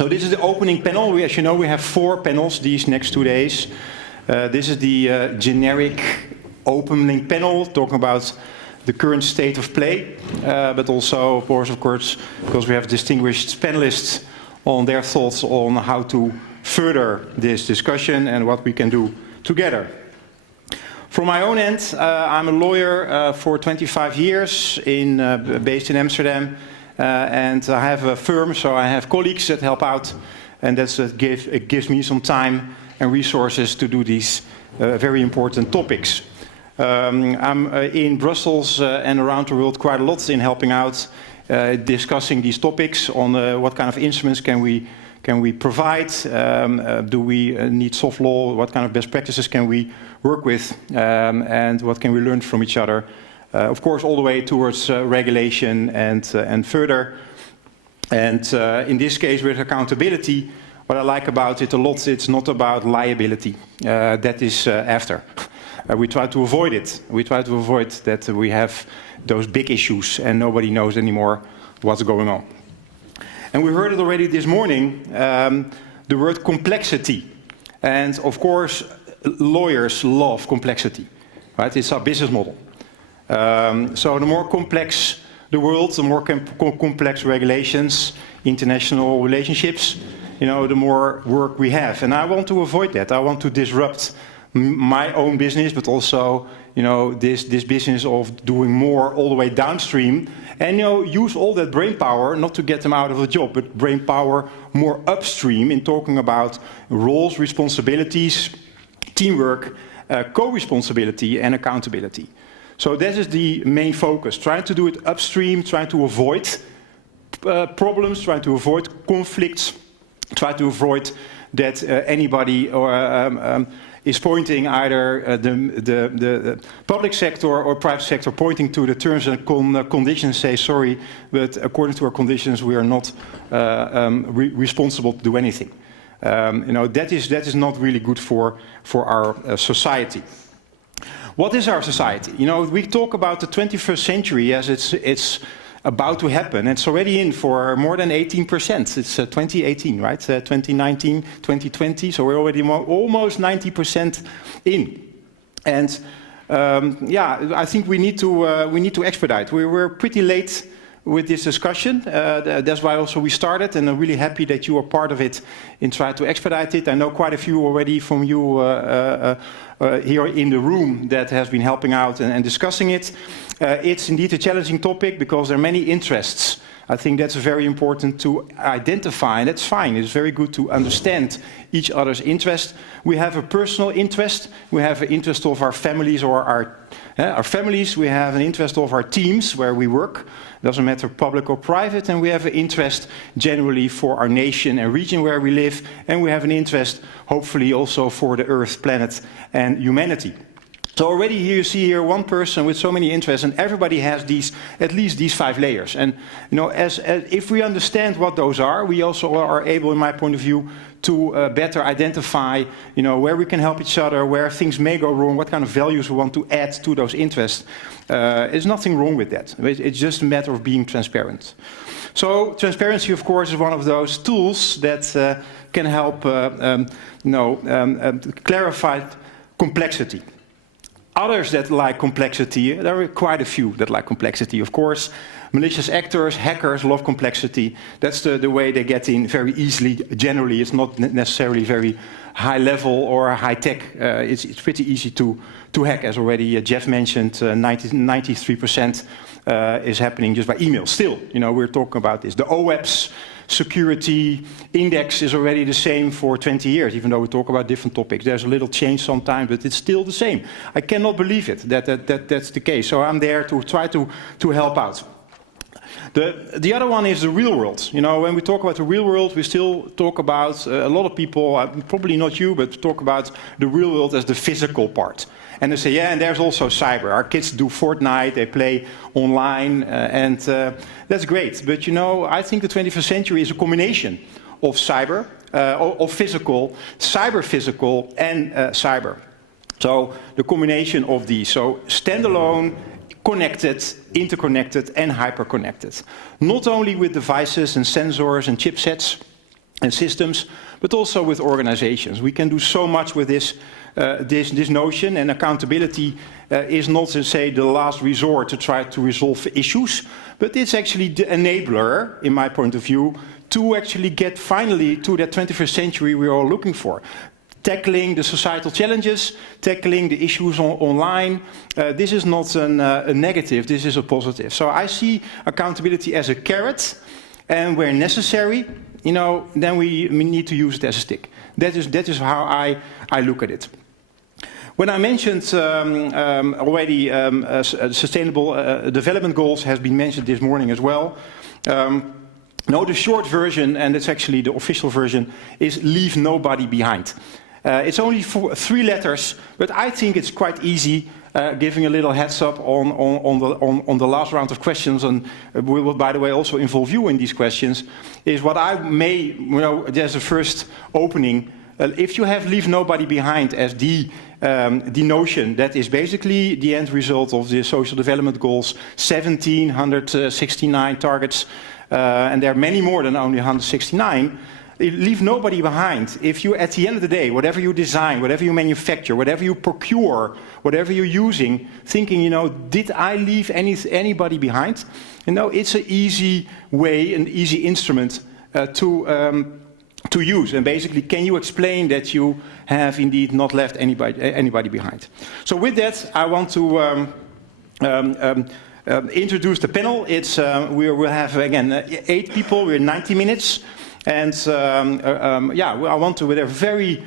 So this is the opening panel. As you know, we have 4 panels these next 2 days. This is the generic opening panel, talking about the current state of play, but also, of course, because we have distinguished panelists on their thoughts on how to further this discussion and what we can do together. From my own end, I'm a lawyer for 25 years, based in Amsterdam, and I have a firm, so I have colleagues that help out, and it gives me some time and resources to do these very important topics. I'm in Brussels and around the world quite a lot in helping out, discussing these topics on what kind of instruments can we provide, do we need soft law, what kind of best practices can we work with, and what can we learn from each other. Of course, all the way towards regulation and further. And in this case, with accountability, what I like about it a lot, it's not about liability. That is after. We try to avoid it. We try to avoid that we have those big issues and nobody knows anymore what's going on. And we heard it already this morning, the word complexity. And of course, lawyers love complexity, right? It's our business model. So the more complex the world, the more complex regulations, international relationships, you know, the more work we have. And I want to avoid that. I want to disrupt my own business, but also, you know, this business of doing more all the way downstream, and, you know, use all that brain power, not to get them out of the job, but brain power more upstream in talking about roles, responsibilities, teamwork, co-responsibility and accountability. So that is the main focus, trying to do it upstream, trying to avoid problems, trying to avoid conflicts, try to avoid that anybody is pointing either the public sector or private sector pointing to the terms and conditions, say sorry, but according to our conditions we are not responsible to do anything. You know, that is not really good for our society. What is our society? You know, we talk about the 21st century as it's about to happen. It's already in for more than 18%. It's 2018, right? 2019, 2020. So we're already almost 90% in. And yeah, I think we need to expedite. We're pretty late with this discussion. That's why also we started, and I'm really happy that you are part of it in trying to expedite it. I know quite a few already from you here in the room that has been helping out and discussing it. It's indeed a challenging topic because there are many interests. I think that's very important to identify, and that's fine. It's very good to understand each other's interest. We have a personal interest. We have an interest of our families or our families. We have an interest of our teams where we work. Doesn't matter public or private. And we have an interest generally for our nation and region where we live. And we have an interest, hopefully, also for the Earth, planet, and humanity. So already here you see here one person with so many interests, and everybody has at least these 5 layers. And you know, if we understand what those are, we also are able, in my point of view, to better identify, you know, where we can help each other, where things may go wrong, what kind of values we want to add to those interests. There's nothing wrong with that. It's just a matter of being transparent. So transparency, of course, is one of those tools that can help, clarify complexity. Others that like complexity, there are quite a few that like complexity. Of course, malicious actors, hackers love complexity. That's the way they get in very easily. Generally, it's not necessarily very high level or high tech. It's pretty easy to hack, as already Jeff mentioned. 93% is happening just by email. Still, you know, we're talking about this. The OWASP security index is already the same for 20 years, even though we talk about different topics. There's a little change sometimes, but it's still the same. I cannot believe it, that's the case. So I'm there to try to help out. The other one is the real world. You know, when we talk about the real world, we still talk about, a lot of people, probably not you, but talk about the real world as the physical part. And they say, yeah, and there's also cyber. Our kids do Fortnite, they play online, and that's great. But you know, I think the 21st century is a combination of cyber, of physical, cyber-physical, and cyber. So the combination of these. So standalone, connected, interconnected, and hyper-connected. Not only with devices and sensors and chipsets, and systems, but also with organizations. We can do so much with this notion, and accountability is not, to say, the last resort to try to resolve issues, but it's actually the enabler, in my point of view, to actually get finally to that 21st century we're all looking for. Tackling the societal challenges, tackling the issues online. This is not a negative, this is a positive. So I see accountability as a carrot, and where necessary, you know, then we need to use it as a stick. That is how I look at it. When I mentioned already sustainable development goals has been mentioned this morning as well. No, the short version, and it's actually the official version, is leave nobody behind. It's only 3 letters, but I think it's quite easy, giving a little heads up on the last round of questions, and we will, by the way, also involve you in these questions, is what I may, you know, there's a first opening. If you have leave nobody behind as the notion, that is basically the end result of the Social Development Goals, 1,769 targets, and there are many more than only 169, leave nobody behind. If you, at the end of the day, whatever you design, whatever you manufacture, whatever you procure, whatever you're using, thinking, you know, did I leave anybody behind? You know, it's an easy way, an easy instrument to use. And basically, can you explain that you have indeed not left anybody behind? So with that, I want to introduce the panel. It's we will have again 8 people. We're 90 minutes, and yeah, I want to, with a very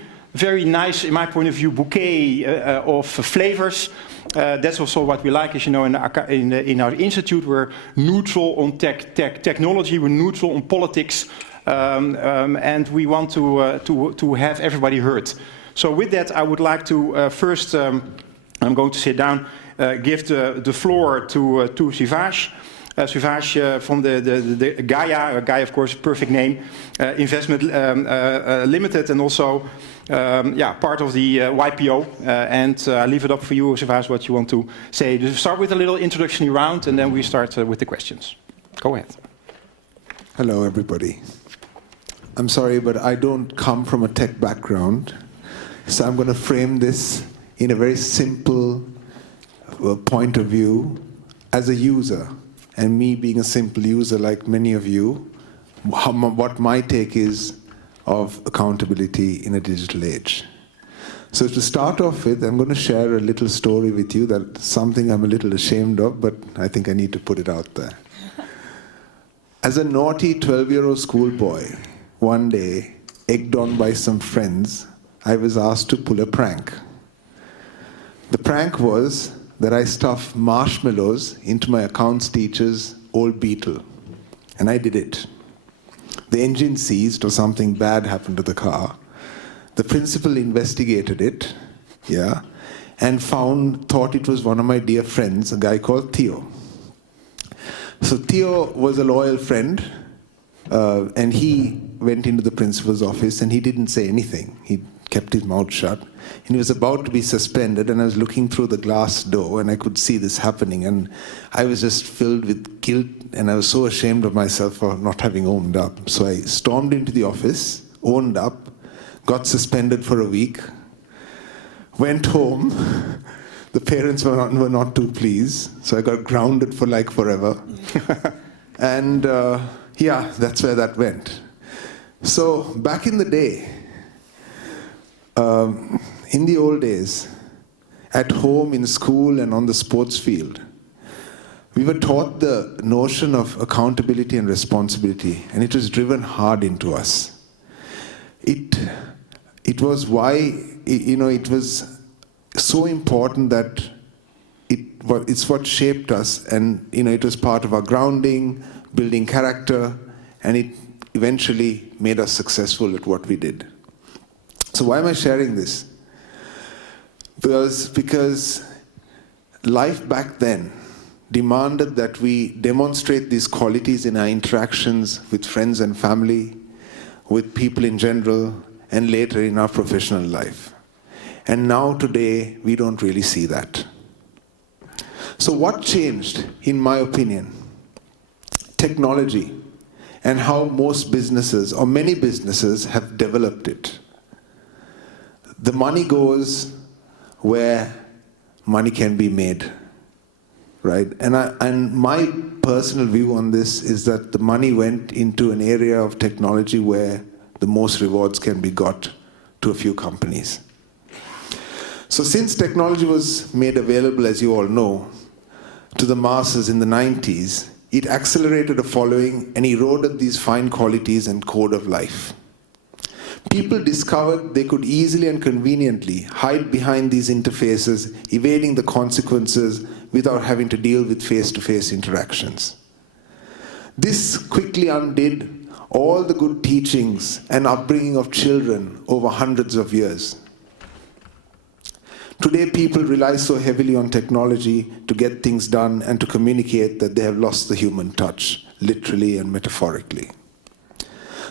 nice, in my point of view, bouquet of flavors. That's also what we like, as you know, in our institute. We're neutral on technology. We're neutral on politics, and we want to have everybody heard. So with that, I would like to first. I'm going to sit down. Give the floor to Sivash. Sivash from the Gaia, Gaia, of course, perfect name, Investment Limited, and also yeah, part of the YPO. And I leave it up for you, Sivash, what you want to say. Just start with a little introductory round, and then we start with the questions. Go ahead. Hello, everybody. I'm sorry, but I don't come from a tech background, so I'm going to frame this in a very simple point of view as a user, and me being a simple user like many of you, what my take is of accountability in a digital age. So to start off with, I'm going to share a little story with you, that's something I'm a little ashamed of, but I think I need to put it out there. As a naughty 12-year-old schoolboy, one day, egged on by some friends, I was asked to pull a prank. The prank was that I stuffed marshmallows into my accounts teacher's old Beetle. And I did it. The engine seized, or something bad happened to the car. The principal investigated it, yeah, and thought it was one of my dear friends, a guy called Theo. So Theo was a loyal friend, and he went into the principal's office, and he didn't say anything. He kept his mouth shut. And he was about to be suspended, and I was looking through the glass door, and I could see this happening, and I was just filled with guilt, and I was so ashamed of myself for not having owned up. So I stormed into the office, owned up, got suspended for a week, went home. The parents were not too pleased, so I got grounded for like forever. And yeah, that's where that went. So back in the day, in the old days, at home, in school, and on the sports field, we were taught the notion of accountability and responsibility, and it was driven hard into us. It was why, you know, it was so important that it's what shaped us, and you know, it was part of our grounding, building character, and it eventually made us successful at what we did. So why am I sharing this? Because life back then demanded that we demonstrate these qualities in our interactions with friends and family, with people in general, and later in our professional life. And now today, we don't really see that. So what changed, in my opinion? Technology and how most businesses, or many businesses, have developed it. The money goes where money can be made, right? And my personal view on this is that the money went into an area of technology where the most rewards can be got to a few companies. So since technology was made available, as you all know, to the masses in the 90s, it accelerated a following and eroded these fine qualities and code of life. People discovered they could easily and conveniently hide behind these interfaces, evading the consequences without having to deal with face-to-face interactions. This quickly undid all the good teachings and upbringing of children over hundreds of years. Today, people rely so heavily on technology to get things done and to communicate that they have lost the human touch, literally and metaphorically.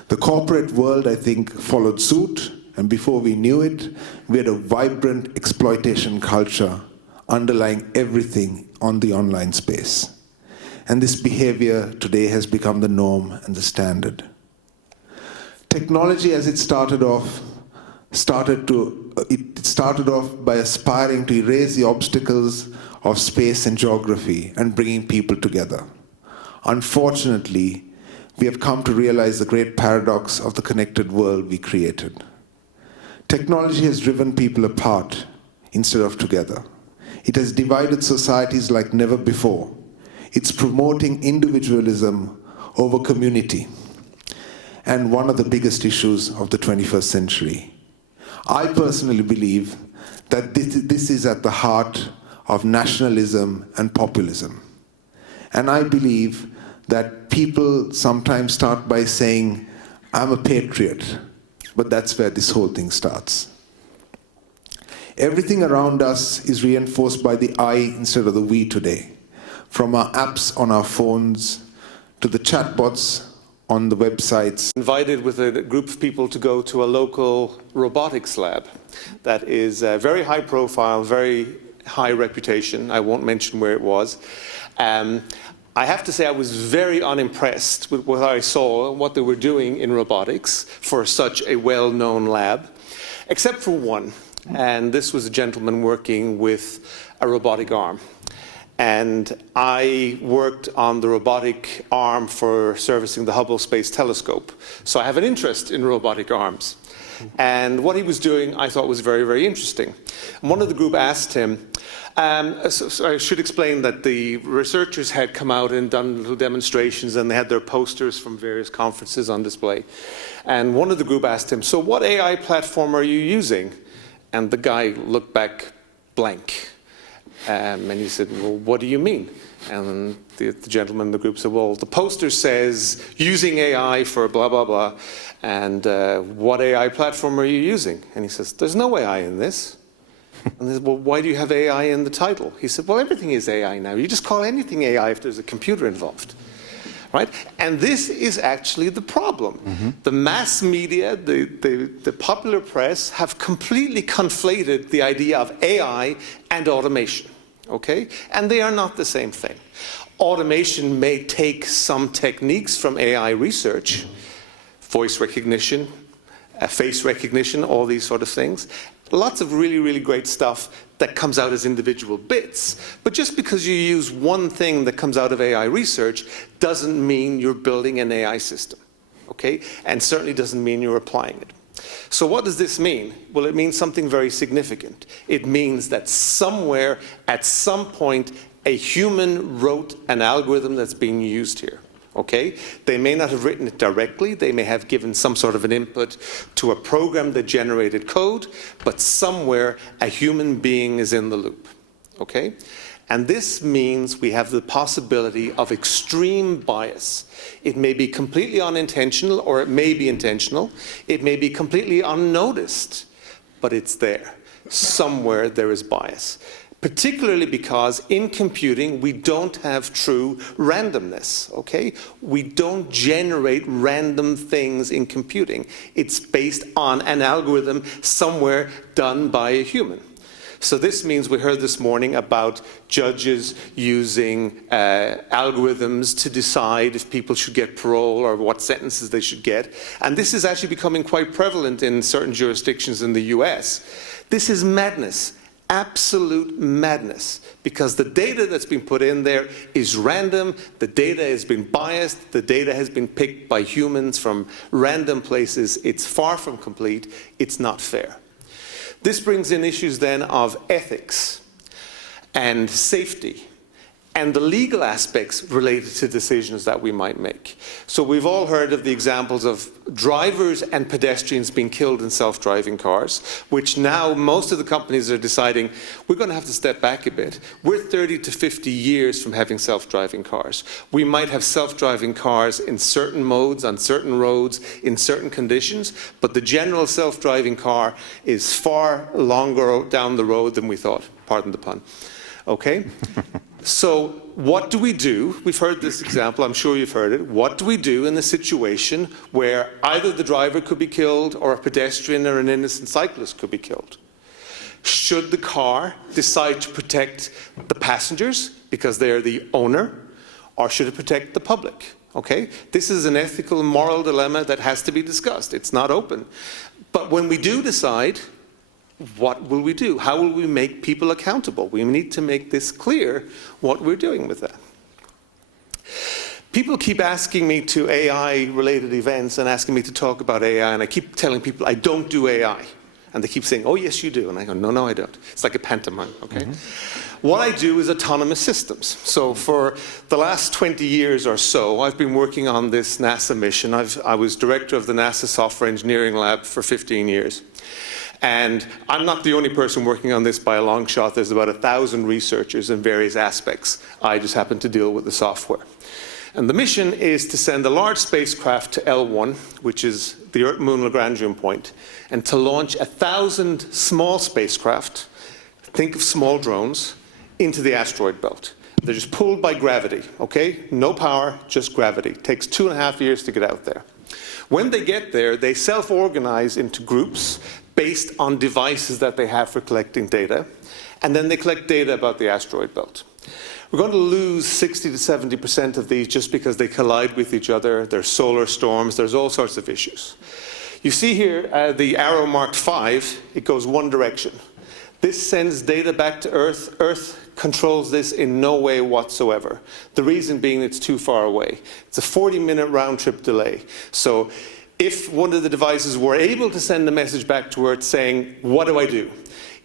The corporate world, I think, followed suit, and before we knew it, we had a vibrant exploitation culture underlying everything on the online space. And this behavior today has become the norm and the standard. Technology, as it started off by aspiring to erase the obstacles of space and geography and bringing people together. Unfortunately, we have come to realize the great paradox of the connected world we created. Technology has driven people apart instead of together. It has divided societies like never before. It's promoting individualism over community, and one of the biggest issues of the 21st century. I personally believe that this is at the heart of nationalism and populism. And I believe that people sometimes start by saying, I'm a patriot, but that's where this whole thing starts. Everything around us is reinforced by the I instead of the we today, from our apps on our phones to the chatbots on the websites. Invited with a group of people to go to a local robotics lab that is very high profile, very high reputation. I won't mention where it was. I have to say I was very unimpressed with what I saw and what they were doing in robotics for such a well-known lab, except for one. And this was a gentleman working with a robotic arm. And I worked on the robotic arm for servicing the Hubble Space Telescope. So I have an interest in robotic arms. And what he was doing I thought was very, very interesting. And one of the group asked him, so I should explain that the researchers had come out and done little demonstrations, and they had their posters from various conferences on display. And one of the group asked him, so what AI platform are you using? And the guy looked back blank. And he said, well, what do you mean? And the gentleman in the group said, well, the poster says using AI for blah, blah, blah. And what AI platform are you using? And he says, there's no AI in this. And they said, well, why do you have AI in the title? He said, well, everything is AI now. You just call anything AI if there's a computer involved. Right? And this is actually the problem. Mm-hmm. The mass media, the popular press have completely conflated the idea of AI and automation. Okay? And they are not the same thing. Automation may take some techniques from AI research, voice recognition, face recognition, all these sort of things. Lots of really, really great stuff that comes out as individual bits. But just because you use one thing that comes out of AI research doesn't mean you're building an AI system, okay? And certainly doesn't mean you're applying it. So what does this mean? Well, it means something very significant. It means that somewhere, at some point, a human wrote an algorithm that's being used here. Okay? They may not have written it directly, they may have given some sort of an input to a program that generated code, but somewhere a human being is in the loop. Okay? And this means we have the possibility of extreme bias. It may be completely unintentional, or it may be intentional. It may be completely unnoticed, but it's there. Somewhere there is bias. Particularly because in computing, we don't have true randomness, okay? We don't generate random things in computing. It's based on an algorithm somewhere done by a human. So this means we heard this morning about judges using algorithms to decide if people should get parole or what sentences they should get. And this is actually becoming quite prevalent in certain jurisdictions in the US. This is madness. Absolute madness, because the data that's been put in there is random, the data has been biased, the data has been picked by humans from random places. It's far from complete, it's not fair. This brings in issues then of ethics and safety and the legal aspects related to decisions that we might make. So we've all heard of the examples of drivers and pedestrians being killed in self-driving cars, which now most of the companies are deciding, we're going to have to step back a bit. We're 30 to 50 years from having self-driving cars. We might have self-driving cars in certain modes, on certain roads, in certain conditions, but the general self-driving car is far longer down the road than we thought. Pardon the pun. Okay? So what do we do? We've heard this example, I'm sure you've heard it. What do we do in a situation where either the driver could be killed or a pedestrian or an innocent cyclist could be killed? Should the car decide to protect the passengers because they're the owner, or should it protect the public? Okay? This is an ethical and moral dilemma that has to be discussed. It's not open. But when we do decide, what will we do? How will we make people accountable? We need to make this clear what we're doing with that. People keep asking me to AI-related events and asking me to talk about AI, and I keep telling people I don't do AI. And they keep saying, oh, yes, you do. And I go, no, no, I don't. It's like a pantomime, okay? What I do is autonomous systems. So for the last 20 years or so, I've been working on this NASA mission. I was director of the NASA Software Engineering Lab for 15 years. And I'm not the only person working on this by a long shot. There's about 1,000 researchers in various aspects. I just happen to deal with the software. And the mission is to send a large spacecraft to L1, which is the Earth-Moon Lagrangian point, and to launch 1,000 small spacecraft, think of small drones, into the asteroid belt. They're just pulled by gravity, okay? No power, just gravity. It takes 2.5 years to get out there. When they get there, they self-organize into groups based on devices that they have for collecting data, and then they collect data about the asteroid belt. We're going to lose 60 to 70% of these just because they collide with each other. There's solar storms, there's all sorts of issues. You see here the arrow marked 5, it goes one direction. This sends data back to Earth. Earth controls this in no way whatsoever. The reason being it's too far away. It's a 40-minute round-trip delay. So if one of the devices were able to send a message back to Earth saying, what do I do?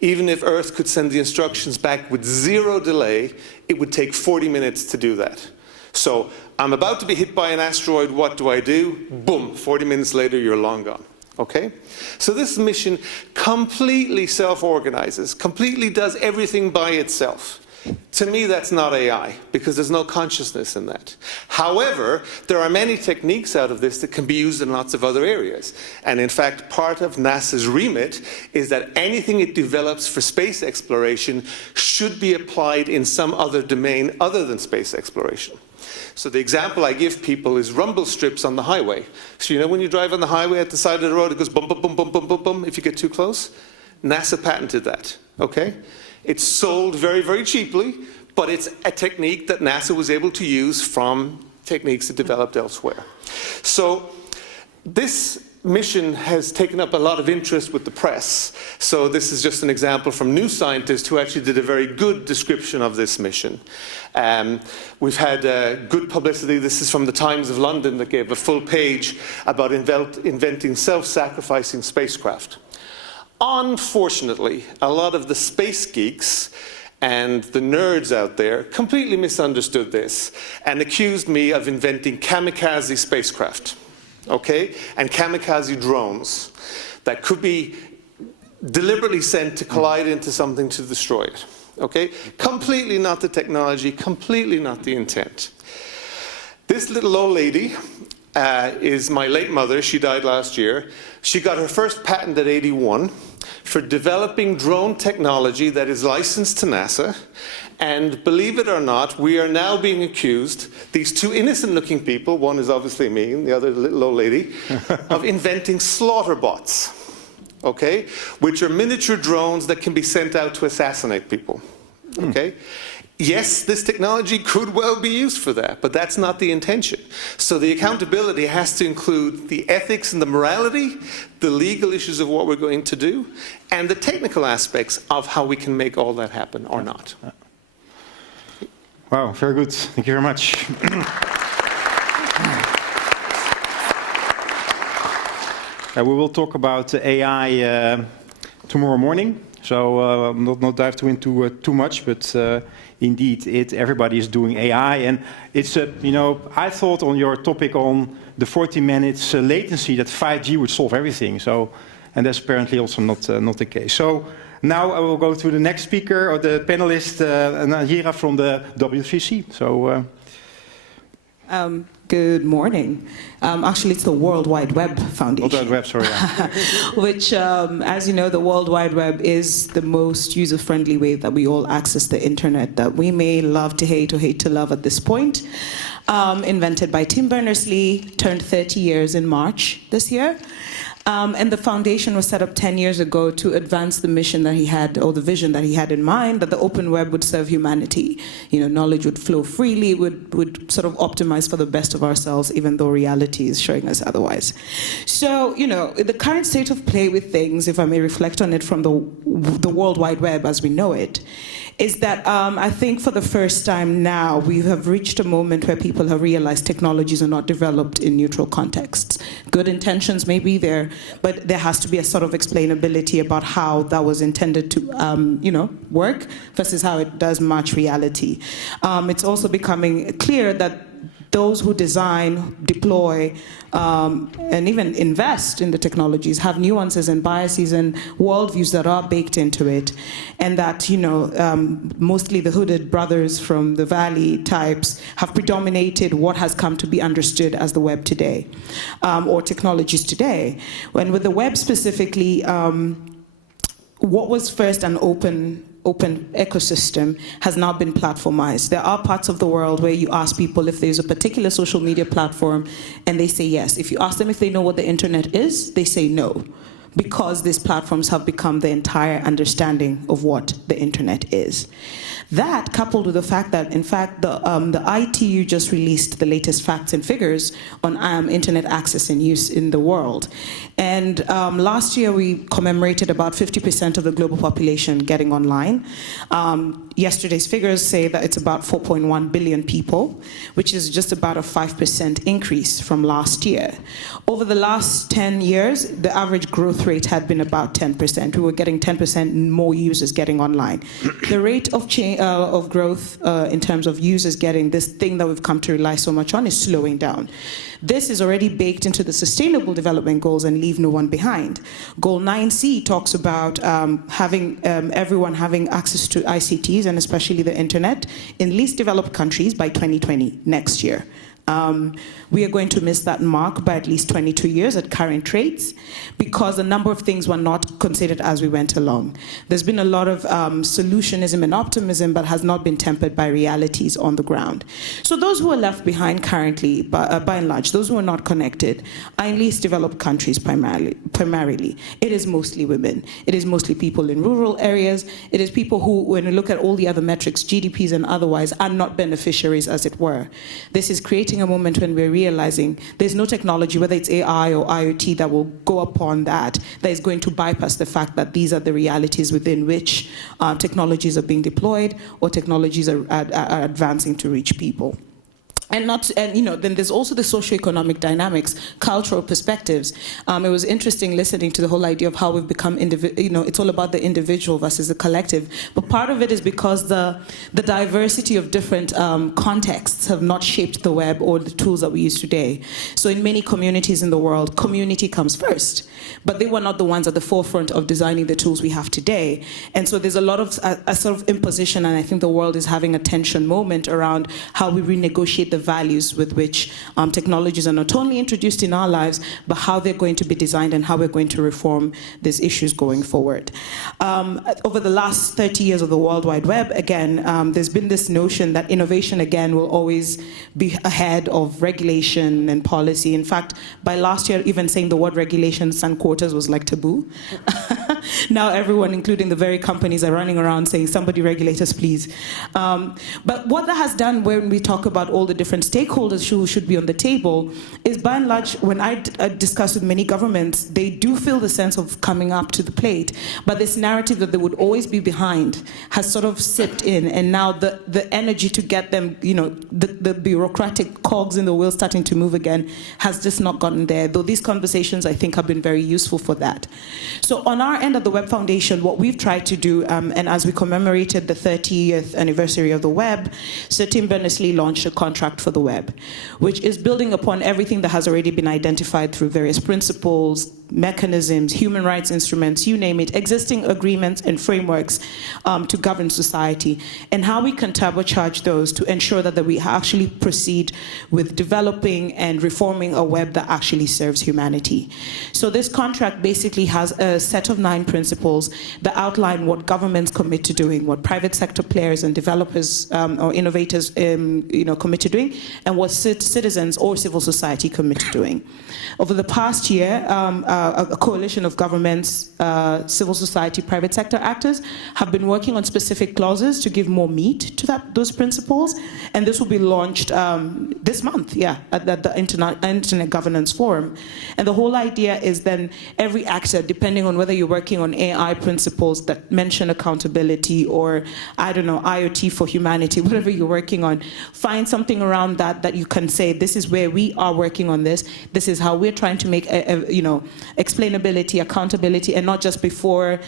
Even if Earth could send the instructions back with 0 delay, it would take 40 minutes to do that. So I'm about to be hit by an asteroid, what do I do? Boom, 40 minutes later, you're long gone. Okay? So this mission completely self-organizes, completely does everything by itself. To me, that's not AI, because there's no consciousness in that. However, there are many techniques out of this that can be used in lots of other areas. And in fact, part of NASA's remit is that anything it develops for space exploration should be applied in some other domain other than space exploration. So the example I give people is rumble strips on the highway. So you know when you drive on the highway at the side of the road, it goes bum, bum, bum, bum, bum, bum, bum if you get too close? NASA patented that, okay? It's sold very, very cheaply, but it's a technique that NASA was able to use from techniques it developed elsewhere. So this mission has taken up a lot of interest with the press. So this is just an example from New Scientist, who actually did a very good description of this mission. We've had good publicity. This is from the Times of London that gave a full page about inventing self-sacrificing spacecraft. Unfortunately, a lot of the space geeks and the nerds out there completely misunderstood this and accused me of inventing kamikaze spacecraft, okay? And kamikaze drones that could be deliberately sent to collide into something to destroy it, okay? Completely not the technology, completely not the intent. This little old lady is my late mother. She died last year. She got her first patent at 81 for developing drone technology that is licensed to NASA. And believe it or not, we are now being accused, these two innocent-looking people, one is obviously me and the other little old lady, of inventing slaughter bots. okay, which are miniature drones that can be sent out to assassinate people, okay? Yes, this technology could well be used for that, but that's not the intention. So the accountability has to include the ethics and the morality, the legal issues of what we're going to do, and the technical aspects of how we can make all that happen or not. Wow, very good. Thank you very much. We will talk about AI tomorrow morning. So not dive into too much, but indeed, everybody is doing AI, and it's I thought on your topic on the 40 minutes latency that 5G would solve everything. So, and that's apparently also not the case. So now I will go to the next speaker or the panelist, Nahira from the W3C. So. Good morning. Actually, it's the World Wide Web Foundation. World Wide Web, sorry. Yeah. Which, as you know, the World Wide Web is the most user-friendly way that we all access the internet, that we may love to hate or hate to love at this point. Invented by Tim Berners-Lee, turned 30 years in March this year. And the foundation was set up 10 years ago to advance the mission that he had, or the vision that he had in mind, that the open web would serve humanity. Knowledge would flow freely, would sort of optimize for the best of ourselves, even though reality is showing us otherwise. So, the current state of play with things, if I may reflect on it from the World Wide Web as we know it, is that I think for the first time now, we have reached a moment where people have realized technologies are not developed in neutral contexts. Good intentions may be there, but there has to be a sort of explainability about how that was intended to, work versus how it does match reality. It's also becoming clear that those who design, deploy, and even invest in the technologies have nuances and biases and worldviews that are baked into it, and that mostly the hooded brothers from the valley types have predominated what has come to be understood as the web today, or technologies today. When with the web specifically, what was first an open ecosystem has now been platformized. There are parts of the world where you ask people if there's a particular social media platform and they say yes. If you ask them if they know what the internet is, they say no, because these platforms have become the entire understanding of what the internet is. That, coupled with the fact that, in fact, the ITU just released the latest facts and figures on internet access and use in the world. And last year, we commemorated about 50% of the global population getting online. Yesterday's figures say that it's about 4.1 billion people, which is just about a 5% increase from last year. Over the last 10 years, the average growth rate had been about 10%. We were getting 10% more users getting online. The rate of change of growth in terms of users getting this thing that we've come to rely so much on is slowing down. This is already baked into the Sustainable Development Goals and leave no one behind. Goal 9C talks about having everyone having access to ICTs and especially the internet in least developed countries by 2020, next year. We are going to miss that mark by at least 22 years at current rates because a number of things were not considered as we went along. There's been a lot of solutionism and optimism, but has not been tempered by realities on the ground. So those who are left behind currently, by and large, those who are not connected, are in least developed countries primarily. It is mostly women. It is mostly people in rural areas. It is people who, when we look at all the other metrics, GDPs and otherwise, are not beneficiaries, as it were. This is creating a moment when we're realizing there's no technology, whether it's AI or IoT, that will go upon that is going to bypass the fact that these are the realities within which technologies are being deployed or technologies are advancing to reach people. And then there's also the socioeconomic dynamics, cultural perspectives. It was interesting listening to the whole idea of how we've become it's all about the individual versus the collective. But part of it is because the diversity of different contexts have not shaped the web or the tools that we use today. So in many communities in the world, community comes first. But they were not the ones at the forefront of designing the tools we have today. And so there's a lot of a sort of imposition, and I think the world is having a tension moment around how we renegotiate the the values with which technologies are not only introduced in our lives, but how they're going to be designed and how we're going to reform these issues going forward. Over the last 30 years of the World Wide Web, again, there's been this notion that innovation, again, will always be ahead of regulation and policy. In fact, by last year, even saying the word regulations and quotas was like taboo. Now everyone, including the very companies, are running around saying, somebody regulate us, please. But what that has done when we talk about all the different stakeholders who should be on the table is, by and large, when I discuss with many governments, they do feel the sense of coming up to the plate. But this narrative that they would always be behind has sort of sipped in, and now the energy to get them, the bureaucratic cogs in the wheel starting to move again has just not gotten there, though these conversations, I think, have been very useful for that. So on our end at the Web Foundation, what we've tried to do, and as we commemorated the 30th anniversary of the web, Sir Tim Berners-Lee launched a contract for the web, which is building upon everything that has already been identified through various principles, mechanisms, human rights instruments, you name it, existing agreements and frameworks to govern society, and how we can turbocharge those to ensure that we actually proceed with developing and reforming a web that actually serves humanity. So this contract basically has a set of 9 principles that outline what governments commit to doing, what private sector players and developers or innovators commit to doing, and what citizens or civil society commit to doing. Over the past year, a coalition of governments, civil society, private sector actors have been working on specific clauses to give more meat to those principles, and this will be launched this month, at the Internet Governance Forum. And the whole idea is then every actor, depending on whether you're working on AI principles that mention accountability or, I don't know, IoT for humanity, whatever you're working on, find something around that you can say, this is where we are working on this is how we're trying to make explainability, accountability, and not just before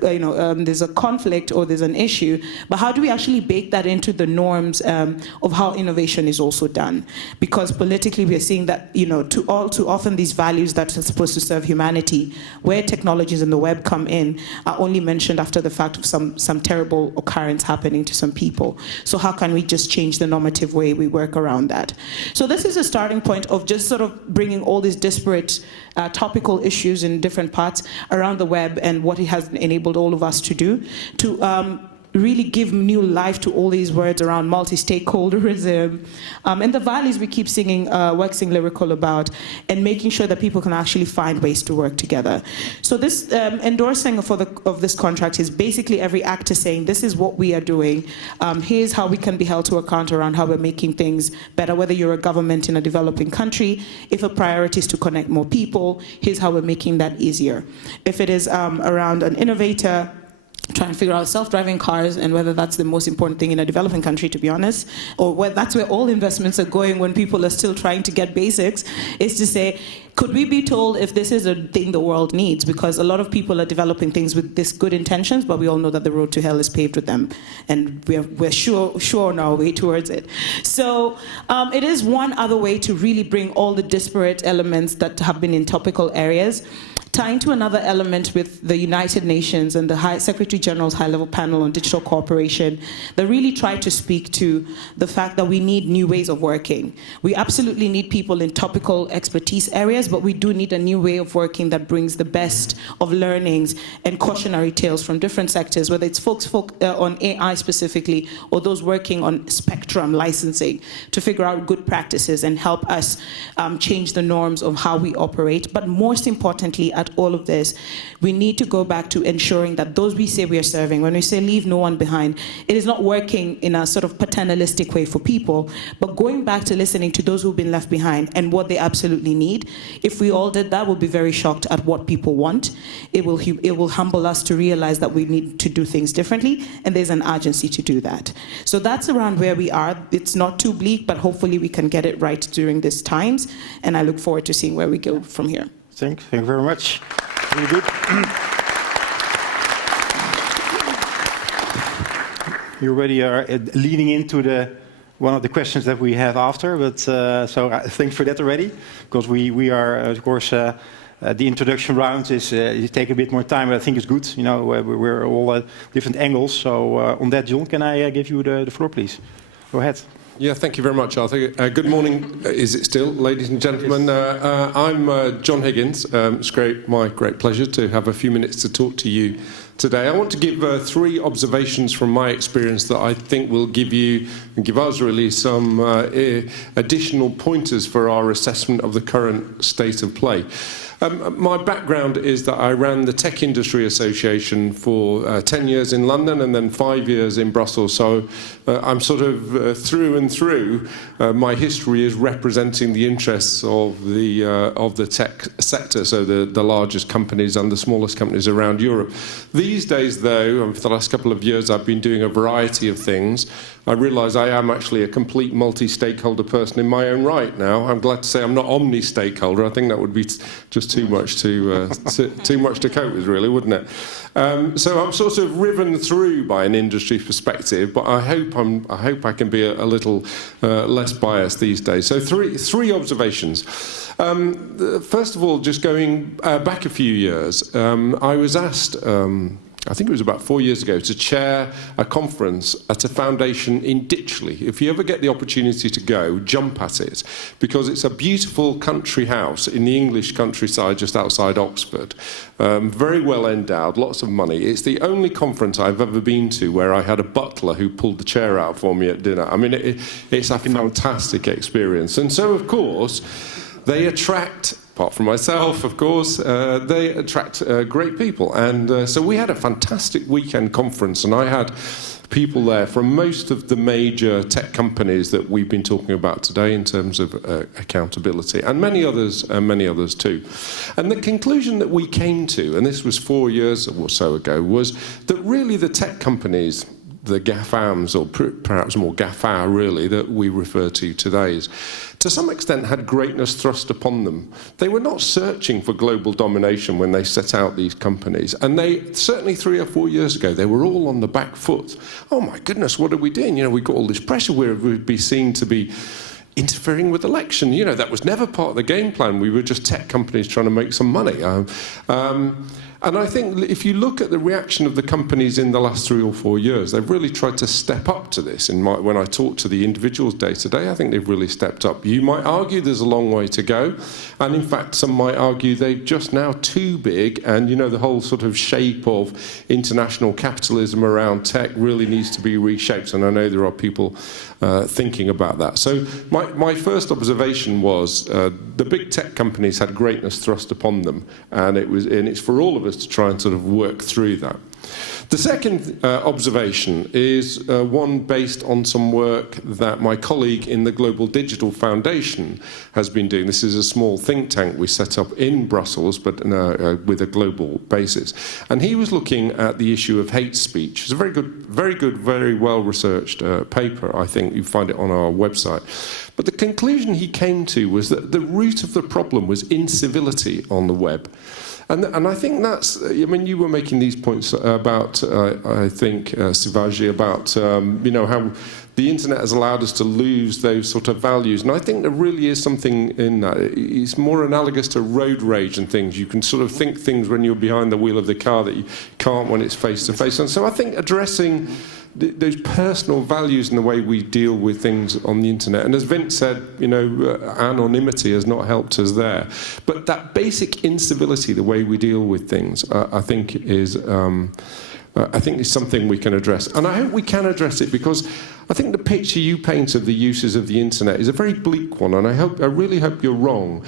there's a conflict or there's an issue, but how do we actually bake that into the norms of how innovation is also done? Because politically we are seeing that too often these values that are supposed to serve humanity, where technologies in the web come in, are only mentioned after the fact of some terrible occurrence happening to some people. So how can we just change the normative way we work around that? So this is a starting point of just sort of bringing all these disparate topical issues in different parts around the web and what it has enabled all of us to do to really give new life to all these words around multi-stakeholderism and the values we keep singing, waxing lyrical about, and making sure that people can actually find ways to work together. So this endorsing of this contract is basically every actor saying, this is what we are doing, here's how we can be held to account around how we're making things better, whether you're a government in a developing country, if a priority is to connect more people, here's how we're making that easier. If it is around an innovator, try and figure out self-driving cars and whether that's the most important thing in a developing country, to be honest, or whether that's where all investments are going when people are still trying to get basics, is to say, could we be told if this is a thing the world needs? Because a lot of people are developing things with this good intentions, but we all know that the road to hell is paved with them, and we're sure on our way towards it. So it is one other way to really bring all the disparate elements that have been in topical areas, tying to another element with the United Nations and the Secretary General's high-level panel on digital cooperation that really tried to speak to the fact that we need new ways of working. We absolutely need people in topical expertise areas, but we do need a new way of working that brings the best of learnings and cautionary tales from different sectors, whether it's folks on AI specifically, or those working on spectrum licensing, to figure out good practices and help us change the norms of how we operate. But most importantly, at all of this, we need to go back to ensuring that those we say we are serving, when we say leave no one behind, it is not working in a sort of paternalistic way for people, but going back to listening to those who've been left behind and what they absolutely need. If we all did that, we'll be very shocked at what people want. It will humble us to realize that we need to do things differently, and there's an urgency to do that. So that's around where we are. It's not too bleak, but hopefully we can get it right during these times, and I look forward to seeing where we go from here. Thank you very much. Really good. You already are leading into one of the questions that we have after, but so thanks for that already, because we are, of course, the introduction round is take a bit more time, but I think it's good. We're all at different angles. So on that, John, can I give you the floor, please? Go ahead. Yeah, thank you very much, Arthur. Good morning, is it still, ladies and gentlemen? I'm John Higgins. It's my great pleasure to have a few minutes to talk to you today. I want to give 3 observations from my experience that I think will give you, and give us really, some additional pointers for our assessment of the current state of play. My background is that I ran the Tech Industry Association for 10 years in London and then 5 years in Brussels. So I'm sort of through and through. My history is representing the interests of the tech sector, so the largest companies and the smallest companies around Europe. These days, though, for the last couple of years, I've been doing a variety of things. I realise I am actually a complete multi-stakeholder person in my own right now. I'm glad to say I'm not omni-stakeholder. I think that would be just too much to cope with, really, wouldn't it? So I'm sort of riven through by an industry perspective, but I hope I can be a little less biased these days. So three observations. First of all, just going back a few years, I was asked, I think it was about 4 years ago, to chair a conference at a foundation in Ditchley. If you ever get the opportunity to go, jump at it, because it's a beautiful country house in the English countryside just outside Oxford. Very well endowed, lots of money. It's the only conference I've ever been to where I had a butler who pulled the chair out for me at dinner. I mean, it's a fantastic experience. And so, of course, they attract, apart from myself, of course, they attract great people. And so we had a fantastic weekend conference, and I had people there from most of the major tech companies that we've been talking about today in terms of accountability, and many others too. And the conclusion that we came to, and this was 4 years or so ago, was that really the tech companies, the GAFAMs, or perhaps more GAFA really, that we refer to today, is to some extent had greatness thrust upon them. They were not searching for global domination when they set out these companies. And they, certainly 3 or 4 years ago, they were all on the back foot. Oh my goodness, what are we doing? You know, we've got all this pressure. We'd be seen to be interfering with election. You know, that was never part of the game plan. We were just tech companies trying to make some money. And I think if you look at the reaction of the companies in the last 3 or 4 years, they've really tried to step up to this. When I talk to the individuals day to day, I think they've really stepped up. You might argue there's a long way to go. And in fact, some might argue they're just now too big. And, you know, the whole sort of shape of international capitalism around tech really needs to be reshaped. And I know there are people thinking about that. So my first observation was the big tech companies had greatness thrust upon them. And it's for all of us to try and sort of work through that. The second observation is one based on some work that my colleague in the Global Digital Foundation has been doing. This is a small think tank we set up in Brussels, but with a global basis. And he was looking at the issue of hate speech. It's a very good, very well-researched paper. I think you find it on our website. But the conclusion he came to was that the root of the problem was incivility on the web. And I think that's, I mean, you were making these points about, I think, Sivaji, about, you know, how the internet has allowed us to lose those sort of values. And I think there really is something in that. It's more analogous to road rage and things. You can sort of think things when you're behind the wheel of the car that you can't when it's face to face. And so I think addressing those personal values in the way we deal with things on the internet. And as Vince said, you know, anonymity has not helped us there. But that basic incivility, the way we deal with things, I think is something we can address. And I hope we can address it, because I think the picture you paint of the uses of the internet is a very bleak one, and I really hope you're wrong.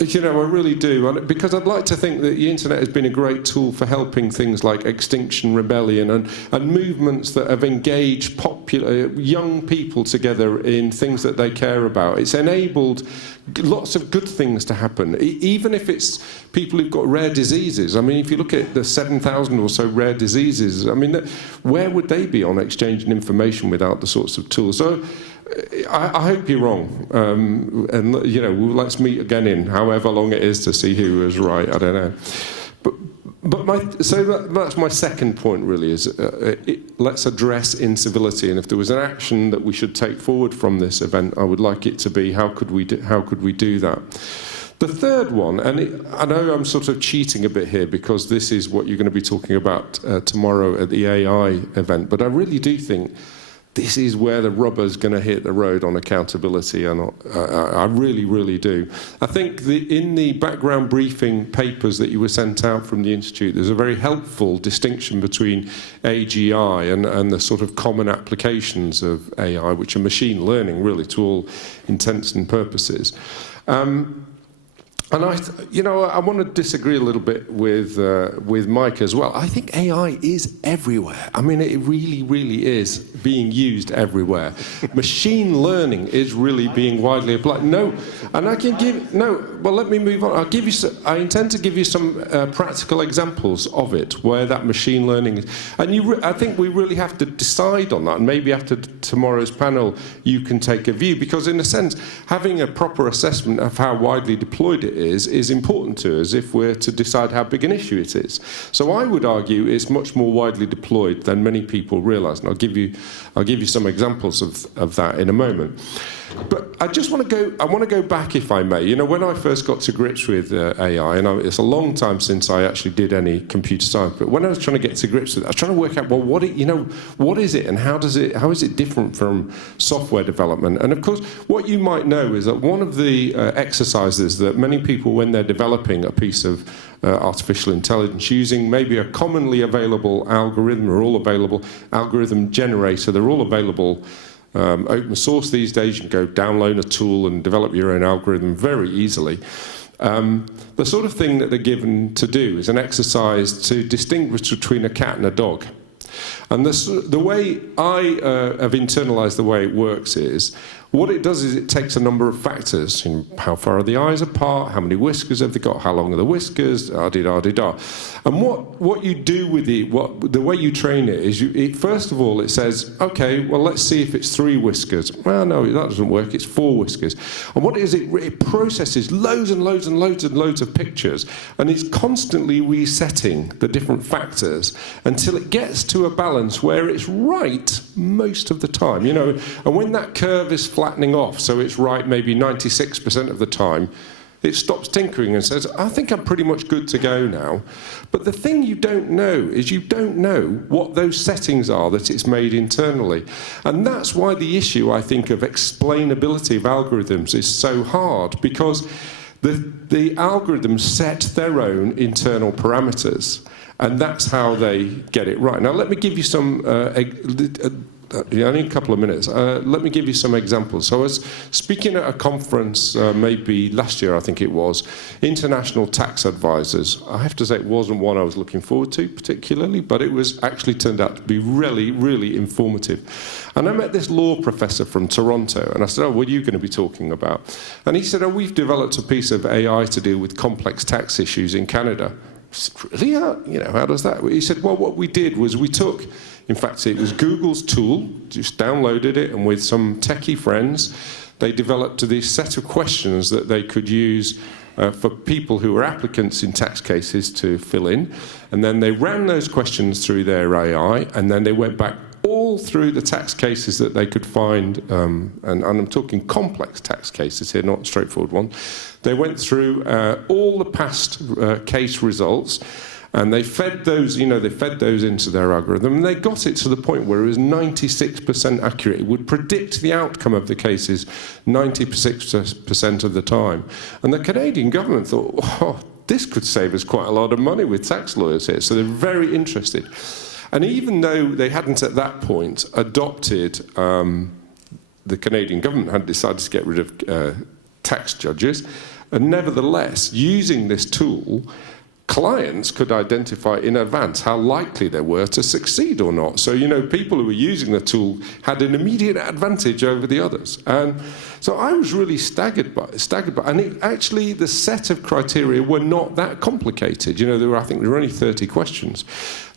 You know, I really do, because I'd like to think that the internet has been a great tool for helping things like Extinction Rebellion and movements that have engaged young people together in things that they care about. It's enabled lots of good things to happen, even if it's people who've got rare diseases. I mean, if you look at the 7,000 or so rare diseases, I mean, where would they be on exchanging information without the sorts of tools? So I hope you're wrong, and you know, let's meet again in however long it is to see who was right. I don't know, but that's my second point really, is let's address incivility, and if there was an action that we should take forward from this event, I would like it to be how could we do that. The third one, and I know I'm sort of cheating a bit here because this is what you're going to be talking about tomorrow at the AI event, but I really do think this is where the rubber's going to hit the road on accountability, and I really, really do. I think in the background briefing papers that you were sent out from the Institute, there's a very helpful distinction between AGI and the sort of common applications of AI, which are machine learning, really, to all intents and purposes. And I want to disagree a little bit with Mike as well. I think AI is everywhere. I mean, it really, really is being used everywhere. Machine learning is really being widely applied. Well, let me move on. I intend to give you some practical examples of it where that machine learning is. And I think we really have to decide on that. And maybe after tomorrow's panel, you can take a view, because in a sense, having a proper assessment of how widely deployed it is important to us if we're to decide how big an issue it is. So I would argue it's much more widely deployed than many people realise, and I'll give you some examples of that in a moment. But I just want to go back, if I may. You know, when I first got to grips with AI, and it's a long time since I actually did any computer science, but when I was trying to get to grips with it, I was trying to work out, well, what is it, and how is it different from software development? And of course, what you might know is that one of the exercises that many people, when they're developing a piece of artificial intelligence using maybe a commonly available algorithm or all available algorithm generator, they're all available open source these days. You can go download a tool and develop your own algorithm very easily. The sort of thing that they're given to do is an exercise to distinguish between a cat and a dog. And the way I have internalized the way it works is, what it does is it takes a number of factors. How far are the eyes apart? How many whiskers have they got? How long are the whiskers? Ah-de-da-de-da. And what you do with it, the way you train it is, first of all, it says, okay, well, let's see if it's 3 whiskers. Well, no, that doesn't work. It's 4 whiskers. And what it is, it processes loads and loads and loads and loads of pictures, and it's constantly resetting the different factors until it gets to a balance where it's right most of the time. And when that curve is flattening off, so it's right maybe 96% of the time, it stops tinkering and says, I think I'm pretty much good to go now. But the thing you don't know is you don't know what those settings are that it's made internally. And that's why the issue, I think, of explainability of algorithms is so hard, because the algorithms set their own internal parameters, and that's how they get it right. Now, let me give you some only a couple of minutes. Let me give you some examples. So I was speaking at a conference maybe last year, I think it was, International Tax Advisors. I have to say it wasn't one I was looking forward to particularly, but it was actually turned out to be really, really informative. And I met this law professor from Toronto, and I said, what are you going to be talking about? And he said, we've developed a piece of AI to deal with complex tax issues in Canada. I said, really? How does that? He said, well, what we did was we took, in fact, it was Google's tool, just downloaded it, and with some techie friends, they developed this set of questions that they could use for people who were applicants in tax cases to fill in. And then they ran those questions through their AI, and then they went back all through the tax cases that they could find, and I'm talking complex tax cases here, not straightforward ones. They went through all the past case results, and they fed those, into their algorithm, and they got it to the point where it was 96% accurate. It would predict the outcome of the cases 96% of the time. And the Canadian government thought, this could save us quite a lot of money with tax lawyers here. So they're very interested. And even though they hadn't at that point adopted, the Canadian government had decided to get rid of tax judges, and nevertheless, using this tool, clients could identify in advance how likely they were to succeed or not. So, people who were using the tool had an immediate advantage over the others. And so I was really staggered by and actually the set of criteria were not that complicated. I think there were only 30 questions.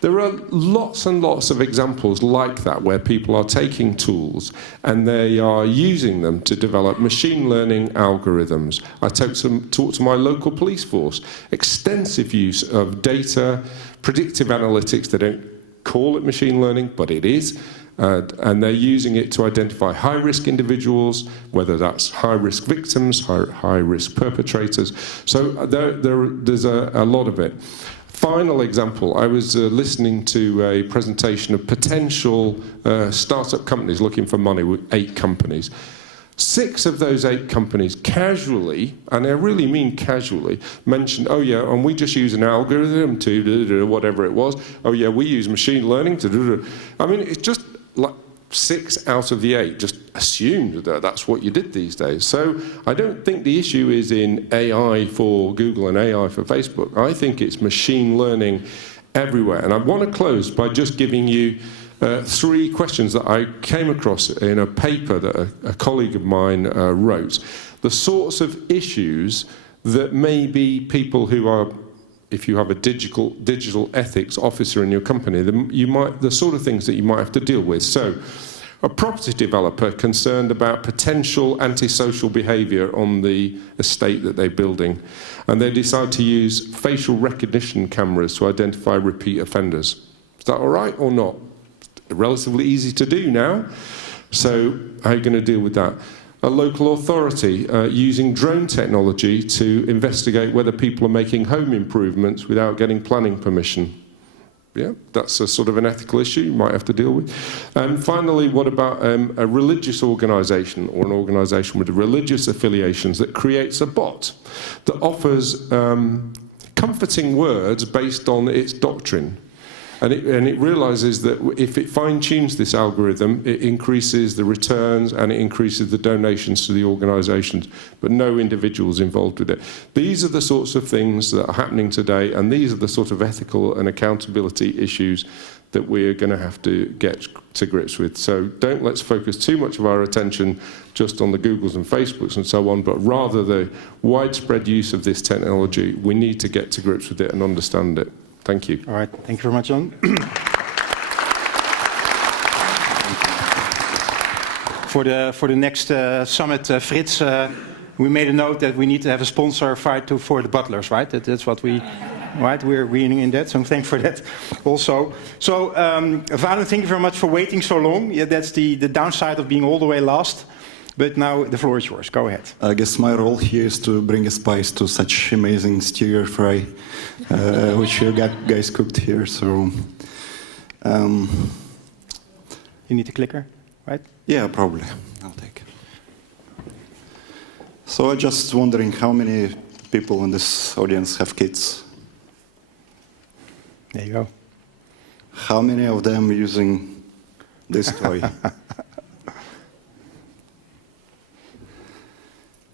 There are lots and lots of examples like that where people are taking tools and they are using them to develop machine learning algorithms. I talked to my local police force. Extensive use of data, predictive analytics. They don't call it machine learning, but it is. And they're using it to identify high-risk individuals, whether that's high-risk victims, high-risk perpetrators. So there's a lot of it. Final example, I was listening to a presentation of potential startup companies looking for money with 8 companies. 6 of those 8 companies casually, and I really mean casually, mentioned, oh yeah, and we just use an algorithm to whatever it was. Oh yeah, we use machine learning to I mean, it's just like 6 out of the 8 just assumed that that's what you did these days. So I don't think the issue is in AI for Google and AI for Facebook. I think it's machine learning everywhere. And I want to close by just giving you 3 questions that I came across in a paper that a colleague of mine wrote. The sorts of issues that maybe people who are, if you have a digital ethics officer in your company, the sort of things that you might have to deal with. So, a property developer concerned about potential antisocial behaviour on the estate that they're building, and they decide to use facial recognition cameras to identify repeat offenders. Is that all right or not? Relatively easy to do now. So, how are you going to deal with that? A local authority using drone technology to investigate whether people are making home improvements without getting planning permission. Yeah, that's a sort of an ethical issue you might have to deal with. And finally, what about a religious organisation or an organisation with religious affiliations that creates a bot that offers comforting words based on its doctrine? And it realises that if it fine-tunes this algorithm, it increases the returns and it increases the donations to the organisations, but no individuals involved with it. These are the sorts of things that are happening today, and these are the sort of ethical and accountability issues that we're going to have to get to grips with. So let's focus too much of our attention just on the Googles and Facebooks and so on, but rather the widespread use of this technology. We need to get to grips with it and understand it. Thank you. All right, thank you very much, John. For the next summit, Frits, we made a note that we need to have a sponsor fight for the butlers, right? That's what we're reading in that, so thanks for that also. So, Valen, thank you very much for waiting so long. Yeah, that's the downside of being all the way last. But now the floor is yours. Go ahead. I guess my role here is to bring a spice to such amazing stir fry, which you guys cooked here. So, you need a clicker, right? Yeah, probably. I'll take it. So I'm just wondering how many people in this audience have kids? There you go. How many of them using this toy?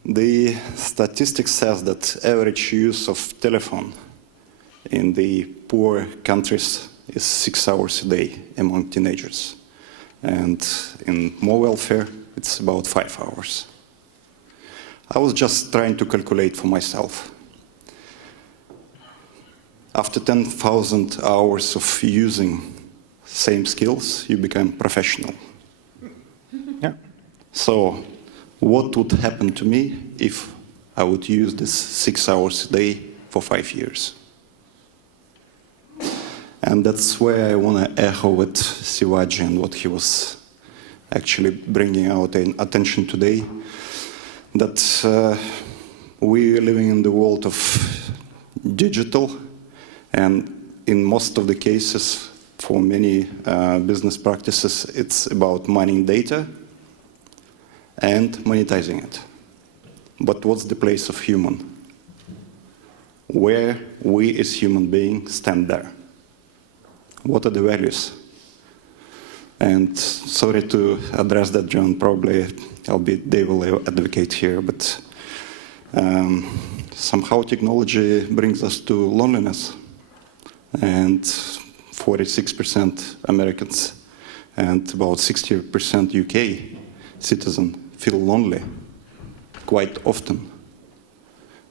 The statistics says that average use of telephone in the poor countries is 6 hours a day among teenagers. And in more welfare, it's about 5 hours. I was just trying to calculate for myself. After 10,000 hours of using same skills, you become professional. Yeah. So, what would happen to me if I would use this 6 hours a day for 5 years? And that's where I want to echo with Sivaji and what he was actually bringing out in attention today, that we are living in the world of digital, and in most of the cases, for many business practices, it's about mining data and monetizing it. But what's the place of human? Where we as human beings stand there? What are the values? And sorry to address that, John, probably I'll be devil advocate here, but somehow technology brings us to loneliness. And 46% Americans and about 60% UK citizens feel lonely quite often.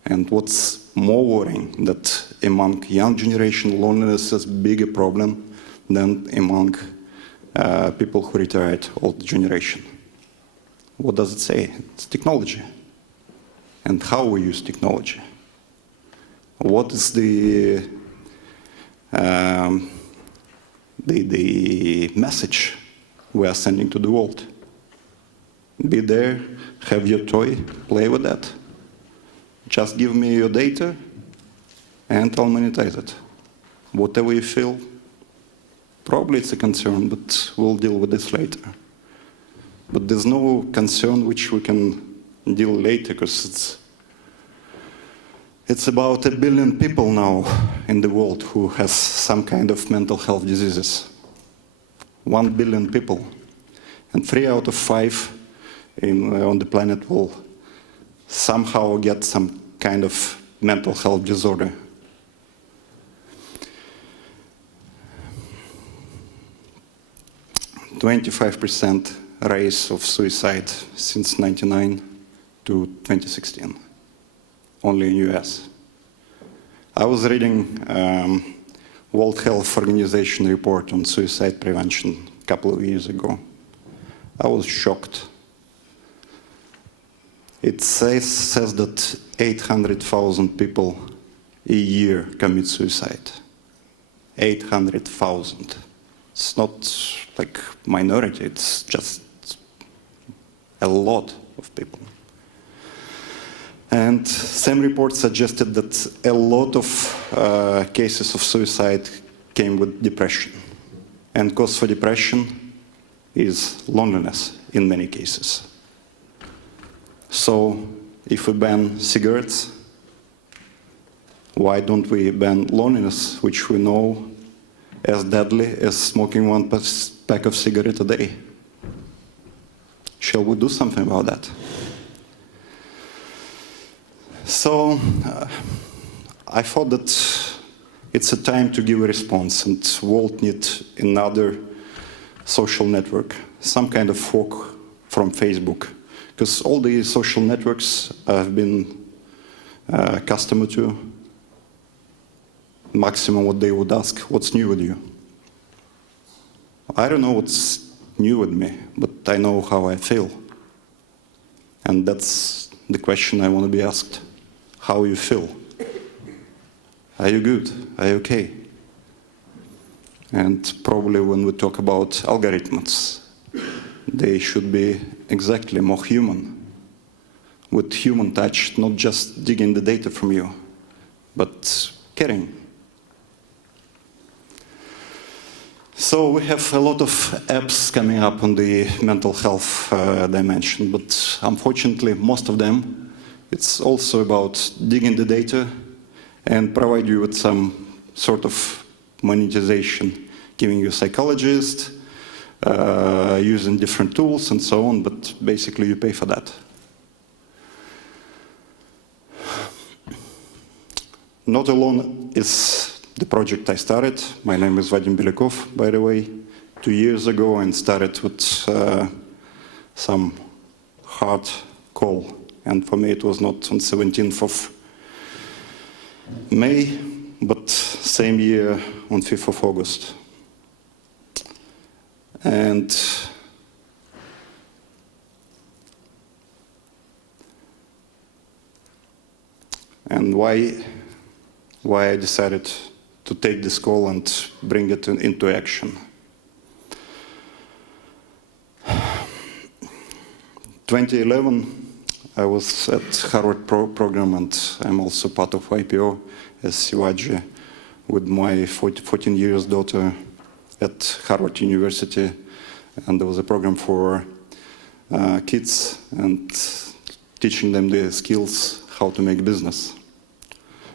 And what's more worrying, that among young generation, loneliness is a bigger problem than among people who retired old generation. What does it say? It's technology. And how we use technology. What is the message we are sending to the world? Be there, have your toy, play with that. Just give me your data and I'll monetize it. whatever you feel, probably it's a concern, but we'll deal with this later. But there's no concern which we can deal later, because it's about 1 billion people now in the world who has some kind of mental health diseases. 1 billion people. And 3 out of 5 on the planet will somehow get some kind of mental health disorder. %25 rise of suicide since 1999 to 2016, only in US. I was reading World Health Organization report on suicide prevention a couple of years ago. I was shocked. It says that 800,000 people a year commit suicide. 800,000. It's not like minority, it's just a lot of people. And same report suggested that a lot of cases of suicide came with depression. And cause for depression is loneliness in many cases. So if we ban cigarettes, why don't we ban loneliness, which we know as deadly as smoking 1 pack of cigarettes a day? Shall we do something about that? So I thought that it's a time to give a response, and the world needs another social network, some kind of fork from Facebook, because all the social networks I've been accustomed to, maximum what they would ask, what's new with you? I don't know what's new with me, but I know how I feel. And that's the question I want to be asked. How you feel? Are you good? Are you okay? And probably when we talk about algorithms, they should be exactly more human, with human touch, not just digging the data from you, but caring. So we have a lot of apps coming up on the mental health dimension, but unfortunately most of them, it's also about digging the data and provide you with some sort of monetization, giving you a psychologist, using different tools and so on, but basically you pay for that. Not alone is the project I started. My name is Vadim Belikov, by the way. 2 years ago, and started with some hard call. And for me, it was not on 17th of May, but same year on 5th of August. And why I decided to take this call and bring it into action. 2011, I was at Harvard program, and I'm also part of IPO as I4ADA with my 14 years daughter at Harvard University, and there was a program for kids and teaching them the skills how to make business.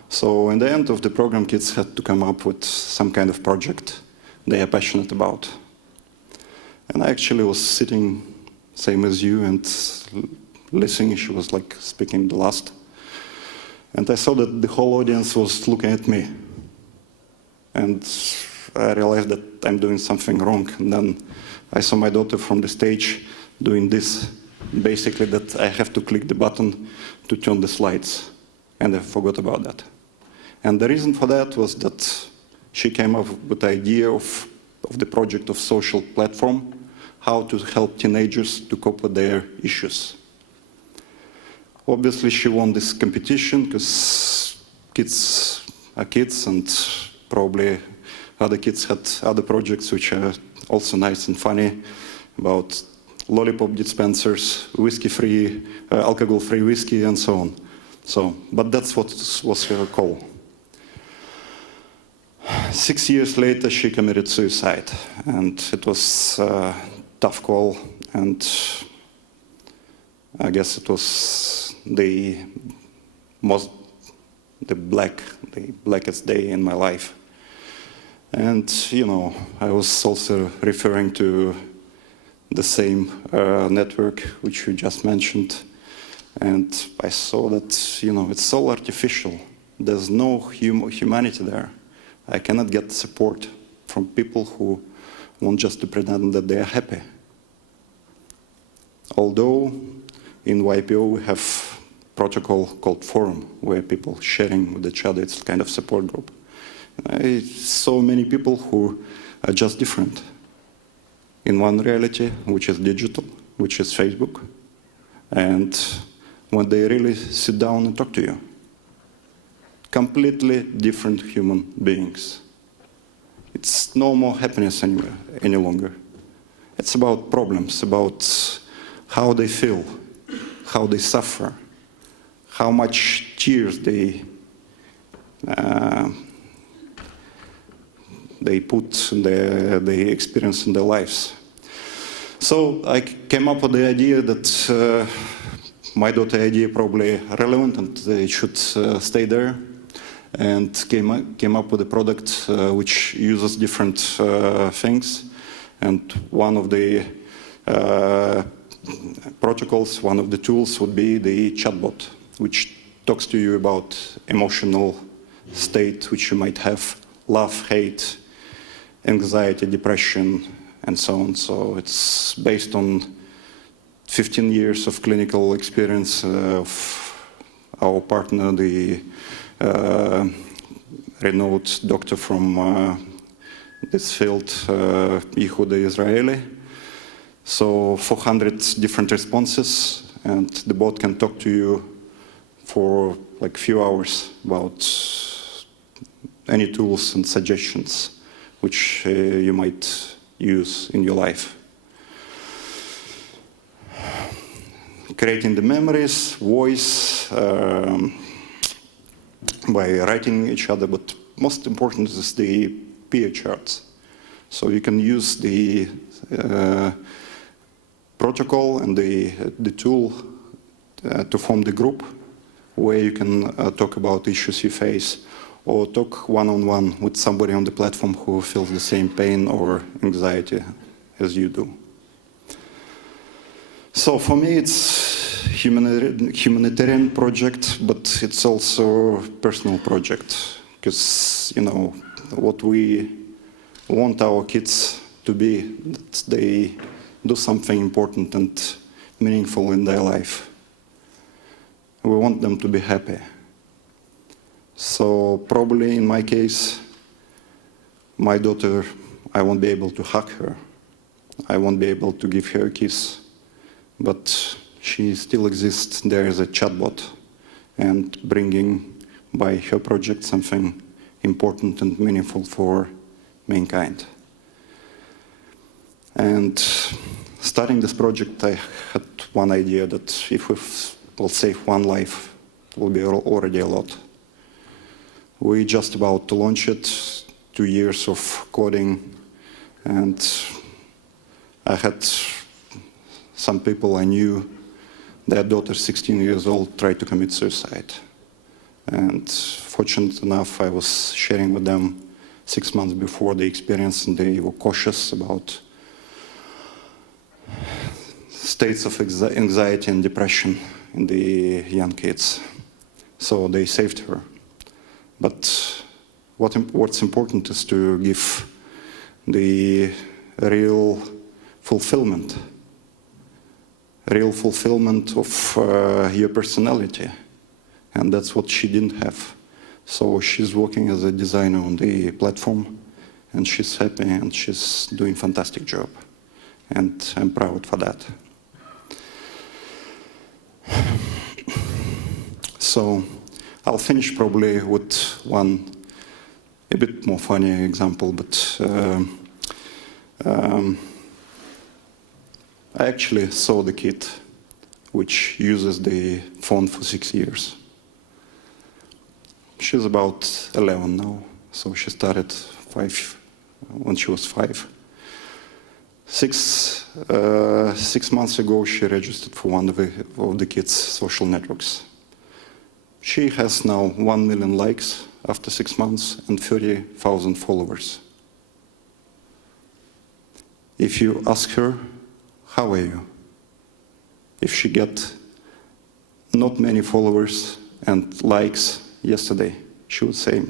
So in the end of the program, kids had to come up with some kind of project they are passionate about. And I actually was sitting, same as you, and listening. She was like speaking the last. And I saw that the whole audience was looking at me. And I realized that I'm doing something wrong. And then I saw my daughter from the stage doing this, basically that I have to click the button to turn the slides. And I forgot about that. And the reason for that was that she came up with the idea of the project of social platform, how to help teenagers to cope with their issues. Obviously, she won this competition because kids are kids, and probably other kids had other projects which are also nice and funny, about lollipop dispensers, whiskey-free, alcohol-free whiskey, and so on. So, but that's what was her call. 6 years later, she committed suicide, and it was a tough call, and I guess it was the blackest day in my life. And, you know, I was also referring to the same network which you just mentioned, and I saw that, you know, it's all artificial. There's no humanity there. I cannot get support from people who want just to pretend that they are happy. Although in YPO we have protocol called forum, where people sharing with each other, it's kind of support group. I saw many people who are just different in one reality, which is digital, which is Facebook, and when they really sit down and talk to you. Completely different human beings. It's no more happiness any longer. It's about problems, about how they feel, how they suffer, how much tears they put, they experience in their lives. So I came up with the idea that my daughter idea probably relevant and it should stay there, and came up with a product which uses different things. And one of the protocols, one of the tools would be the chatbot, which talks to you about emotional state which you might have, love, hate, anxiety, depression, and so on. So it's based on 15 years of clinical experience of our partner, the renowned doctor from this field, I4ADA Israeli. So 400 different responses, and the bot can talk to you for like a few hours about any tools and suggestions which you might use in your life. Creating the memories, voice, by writing each other, but most important is the peer charts. So you can use the protocol and the tool to form the group where you can talk about issues you face, or talk one-on-one with somebody on the platform who feels the same pain or anxiety as you do. So for me, it's humanitarian project, but it's also a personal project, because, you know, what we want our kids to be, that they do something important and meaningful in their life. We want them to be happy. So probably in my case, my daughter, I won't be able to hug her. I won't be able to give her a kiss. But she still exists there as a chatbot and bringing by her project something important and meaningful for mankind. And starting this project, I had one idea that if we'll save one life, it will be already a lot. We just about to launch it, 2 years of coding, and I had some people I knew, their daughter, 16 years old, tried to commit suicide. And fortunate enough, I was sharing with them 6 months before the experience, and they were cautious about states of anxiety and depression in the young kids. So they saved her. But what's important is to give the real fulfillment of your personality. And that's what she didn't have. So she's working as a designer on the platform, and she's happy, and she's doing a fantastic job. And I'm proud for that. So I'll finish probably with one a bit more funny example, but I actually saw the kid which uses the phone for 6 years. She's about 11 now, so she started when she was 5. 6 months ago, she registered for one of the kids' social networks. She has now 1 million likes after 6 months and 30,000 followers. If you ask her, how are you? If she get not many followers and likes yesterday, she would say,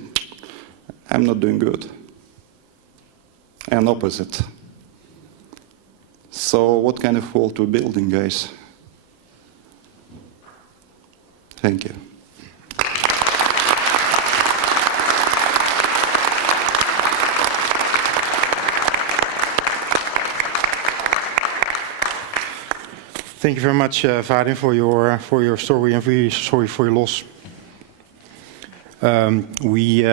I'm not doing good. And opposite. So what kind of world we're building, guys? Thank you. Thank you very much, Vadim, for your story and really sorry for your loss. We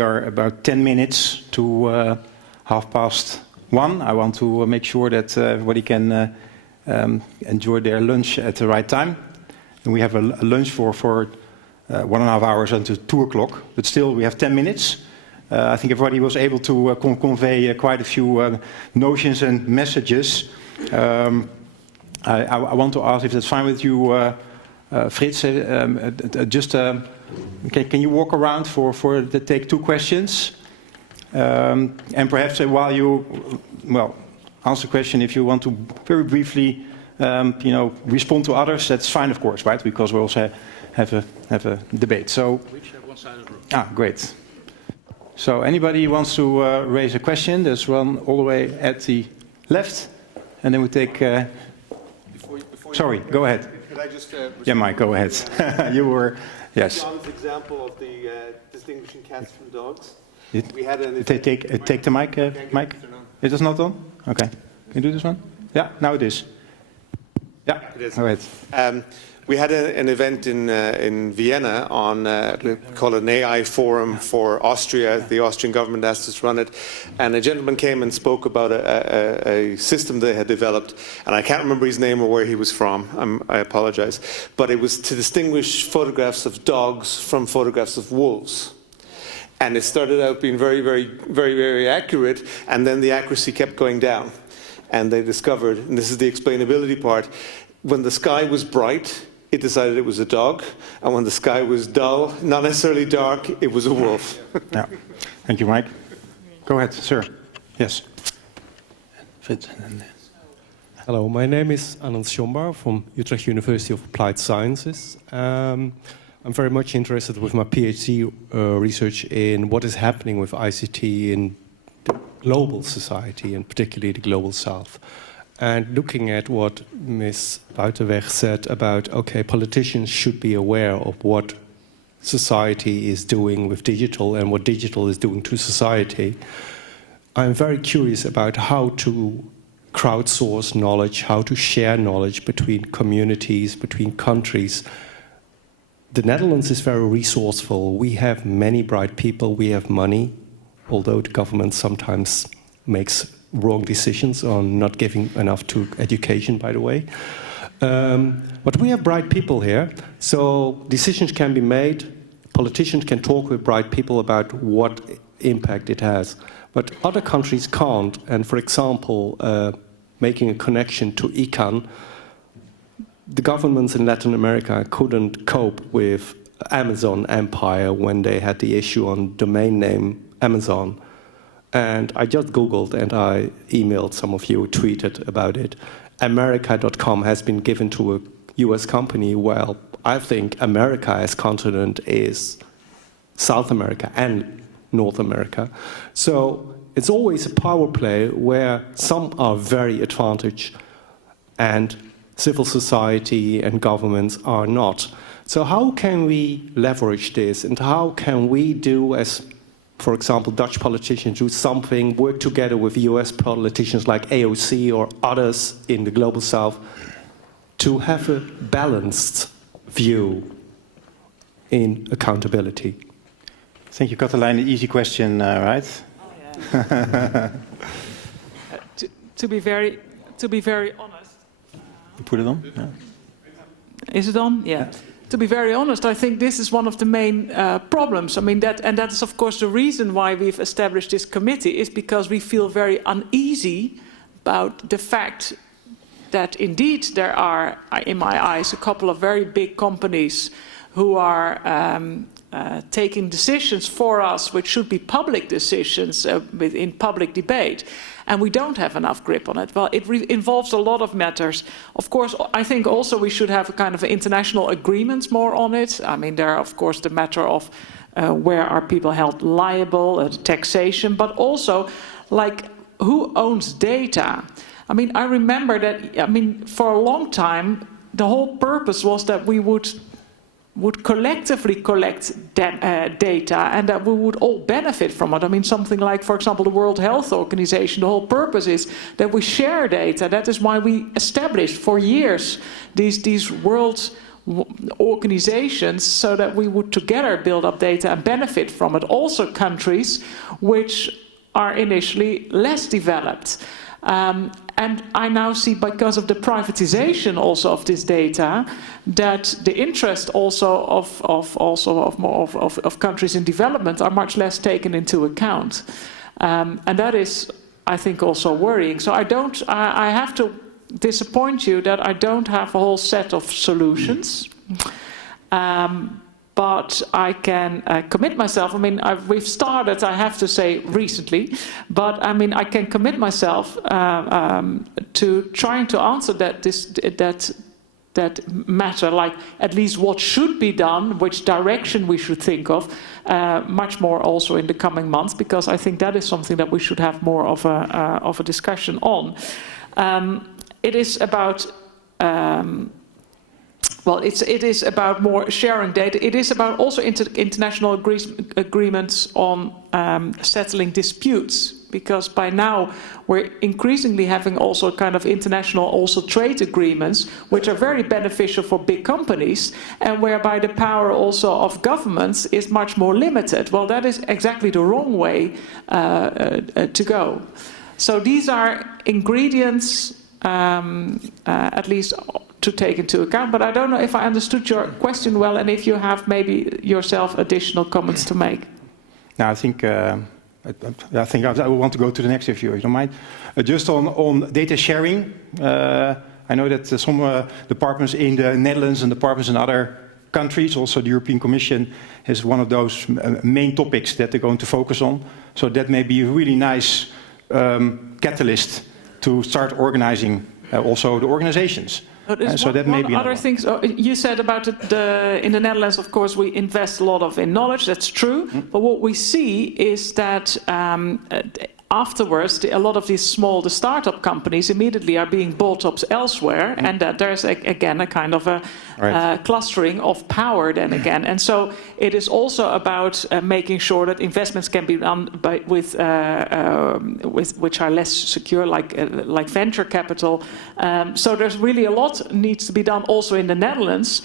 are about 10 minutes to 1:30. I want to make sure that everybody can enjoy their lunch at the right time. And we have a lunch for 1.5 hours until 2 o'clock. But still, we have 10 minutes. I think everybody was able to convey quite a few notions and messages. I want to ask if that's fine with you, Frits. Can you walk around to take 2 questions? And perhaps while you answer the question, if you want to very briefly respond to others, that's fine, of course, right? Because we also have a debate. So, one side of the room. Great. So anybody wants to raise a question? There's one all the way at the left, and then we take. Sorry, go ahead. Could I just? Yeah, Mike, go ahead. You were, yes. John's example of the distinguishing cats from dogs. We had take the mic, Mike. It is not on? Okay. Can you do this one? Yeah, now it is. Yeah, it is. Go ahead. We had an event in Vienna on, we call it an AI forum for Austria. The Austrian government asked us to run it. And a gentleman came and spoke about a system they had developed. And I can't remember his name or where he was from. I apologize. But it was to distinguish photographs of dogs from photographs of wolves. And it started out being very, very, very, very accurate. And then the accuracy kept going down. And they discovered, and this is the explainability part, when the sky was bright, it decided it was a dog, and when the sky was dull, not necessarily dark, it was a wolf. Yeah. Thank you, Mike. Go ahead, sir. Yes. Hello, my name is Anand Schombar from Utrecht University of Applied Sciences. I'm very much interested with my PhD research in what is happening with ICT in the global society, and particularly the global south. And looking at what Ms. Buitenweg said about, okay, politicians should be aware of what society is doing with digital and what digital is doing to society, I'm very curious about how to crowdsource knowledge, how to share knowledge between communities, between countries. The Netherlands is very resourceful. We have many bright people, we have money, although the government sometimes makes wrong decisions on not giving enough to education, by the way. But we have bright people here, so decisions can be made. Politicians can talk with bright people about what impact it has. But other countries can't. And for example, making a connection to ICANN, the governments in Latin America couldn't cope with Amazon empire when they had the issue on domain name Amazon. And I just Googled and I emailed some of you, tweeted about it. America.com has been given to a US company. Well, I think America as continent is South America and North America. So it's always a power play where some are very advantaged and civil society and governments are not. So how can we leverage this, and how can we do, as for example, Dutch politicians do something, work together with US politicians like AOC or others in the global south to have a balanced view in accountability? Thank you, Katelijn. An easy question, right? Oh, yeah. To be very honest. You put it on? Yeah. Is it on? Yeah. to be very honest, I think this is one of the main problems. I mean, that is of course the reason why we've established this committee, is because we feel very uneasy about the fact that indeed there are, in my eyes, a couple of very big companies who are taking decisions for us, which should be public decisions in public debate. And we don't have enough grip on it. Well, it involves a lot of matters. Of course, I think also we should have a kind of international agreements more on it. I mean, there are, of course, the matter of where are people held liable, taxation, but also, like, who owns data? I mean, I remember that, I mean, for a long time, the whole purpose was that we would collectively collect data and that we would all benefit from it. I mean, something like, for example, the World Health Organization, the whole purpose is that we share data. That is why we established for years these world organizations, so that we would together build up data and benefit from it. Also countries which are initially less developed. And I now see, because of the privatization also of this data, that the interest also of countries in development are much less taken into account, and that is, I think, also worrying. So I have to disappoint you that I don't have a whole set of solutions. But I can commit myself. I mean, we've started, I have to say, recently. But I mean, I can commit myself to trying to answer that matter, like at least what should be done, which direction we should think of, much more also in the coming months, because I think that is something that we should have more of a discussion on. It is about. Well, it is about more sharing data. It is about also international agreements on settling disputes, because by now we're increasingly having also kind of international also trade agreements, which are very beneficial for big companies, and whereby the power also of governments is much more limited. Well, that is exactly the wrong way to go. So these are ingredients, at least, to take into account, but I don't know if I understood your question well, and if you have maybe yourself additional comments to make. Now, I think I want to go to the next issue, if you don't mind. Just on data sharing, I know that some departments in the Netherlands and departments in other countries, also the European Commission, has one of those main topics that they're going to focus on. So that may be a really nice catalyst to start organizing also the organizations. So that may be other things. You said about in the Netherlands, of course, we invest a lot in knowledge. That's true. Mm-hmm. But what we see is that afterwards, a lot of these the startup companies immediately are being bought up elsewhere, mm-hmm. and that there's again a kind of a clustering of power then again. And so it is also about making sure that investments can be done with which are less secure, like venture capital. So there's really a lot needs to be done also in the Netherlands.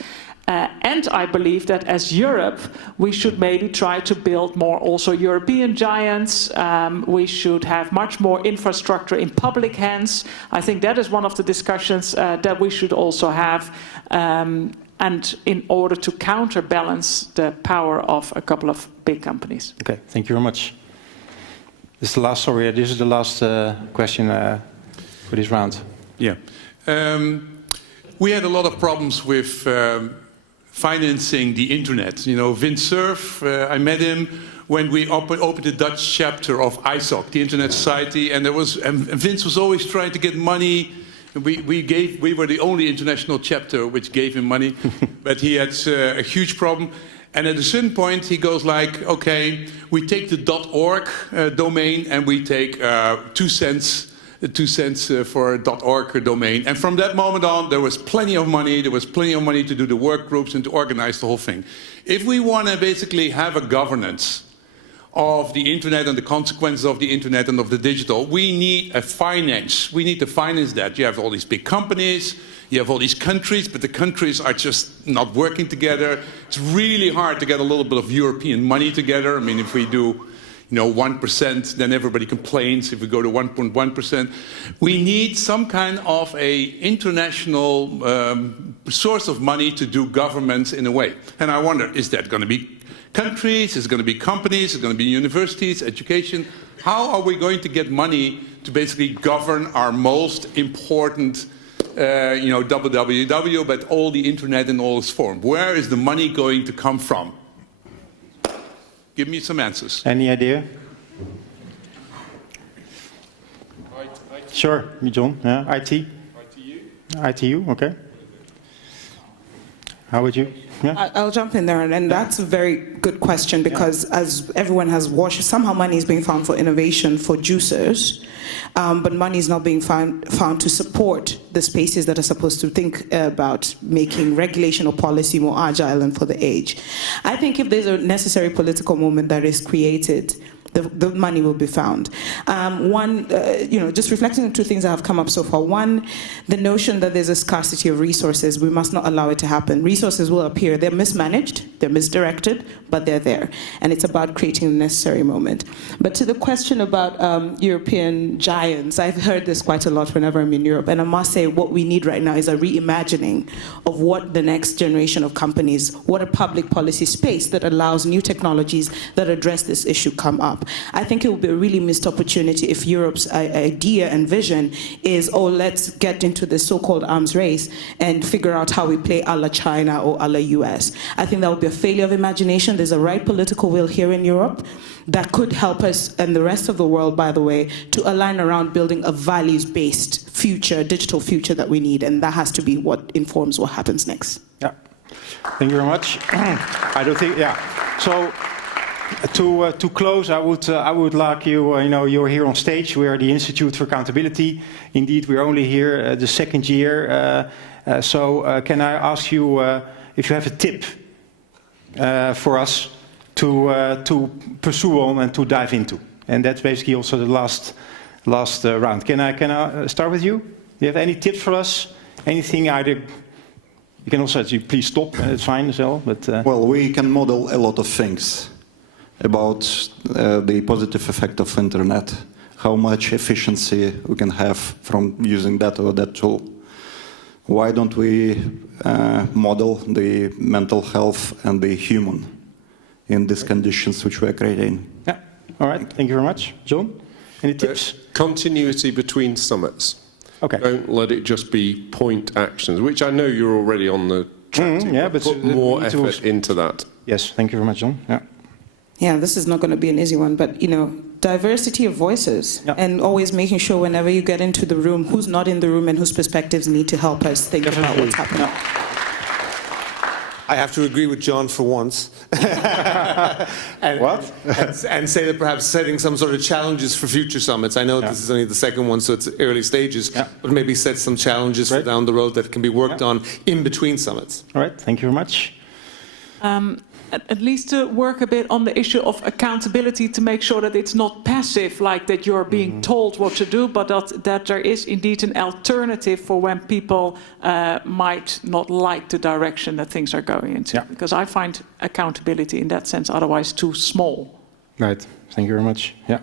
And I believe that as Europe, we should maybe try to build more also European giants. We should have much more infrastructure in public hands. I think that is one of the discussions that we should also have. And in order to counterbalance the power of a couple of big companies. Okay, thank you very much. This is the last question for this round. Yeah. We had a lot of problems with financing the internet. You know, Vint Cerf, I met him when we opened the Dutch chapter of ISOC, the Internet Society, and Vince was always trying to get money. We were the only international chapter which gave him money, but he had a huge problem. And at a certain point, he goes like, okay, we take the .org domain and we take 2 cents for a .org domain. And from that moment on, there was plenty of money. There was plenty of money to do the work groups and to organize the whole thing. If we want to basically have a governance of the internet and the consequences of the internet and of the digital, we need a finance. We need to finance that. You have all these big companies, you have all these countries, but the countries are just not working together. It's really hard to get a little bit of European money together. I mean, if we do, 1%, then everybody complains if we go to 1.1%. We need some kind of a international source of money to do governments in a way. And I wonder, is that going to be countries, is it going to be companies, is it going to be universities, education? How are we going to get money to basically govern our most important www, but all the internet in all its form? Where is the money going to come from? Give me some answers. Any idea? Sure, John. Yeah, IT. ITU. Okay. How would you? Yeah. I'll jump in there, and that's a very good question because, as everyone has watched, somehow money is being found for innovation for juicers, but money is not being found to support the spaces that are supposed to think about making regulation or policy more agile and for the age. I think if there's a necessary political moment that is created, the money will be found. Just reflecting on two things that have come up so far. One, the notion that there's a scarcity of resources. We must not allow it to happen. Resources will appear. They're mismanaged, they're misdirected, but they're there. And it's about creating the necessary moment. But to the question about European giants, I've heard this quite a lot whenever I'm in Europe. And I must say what we need right now is a reimagining of what the next generation of companies, what a public policy space that allows new technologies that address this issue come up. I think it would be a really missed opportunity if Europe's idea and vision is, oh, let's get into the so-called arms race and figure out how we play a la China or a la US. I think that would be a failure of imagination. There's a right political will here in Europe that could help us and the rest of the world, by the way, to align around building a values-based future, digital future that we need, and that has to be what informs what happens next. Yeah. Thank you very much. I don't think, yeah. So, to close, I would like you, you're here on stage. We are the Institute for Accountability. Indeed, we're only here the second year. Can I ask you if you have a tip for us to pursue on and to dive into? And that's basically also the last round. Can I start with you? Do you have any tips for us? Anything either? You can also say, please stop. It's fine as well. But well, we can model a lot of things about the positive effect of internet, how much efficiency we can have from using that or that tool. Why don't we model the mental health and the human in these conditions which we are creating? Yeah, all right, thank you very much. John, any tips? Continuity between summits. Okay. Don't let it just be point actions, which I know you're already on the track to. Yeah, but put more effort into that. Yes, thank you very much, John. Yeah. Yeah, this is not going to be an easy one, but diversity of voices, and always making sure whenever you get into the room, who's not in the room and whose perspectives need to help us think about what's happening. I have to agree with John for once. and say that perhaps setting some sort of challenges for future summits. I know this is only the second one, so it's early stages, but maybe set some challenges for down the road that can be worked on in between summits. All right, thank you very much. At least to work a bit on the issue of accountability to make sure that it's not passive, like that you're being told what to do, but that there is indeed an alternative for when people might not like the direction that things are going into. Yeah. Because I find accountability in that sense otherwise too small. Right, thank you very much. Yeah.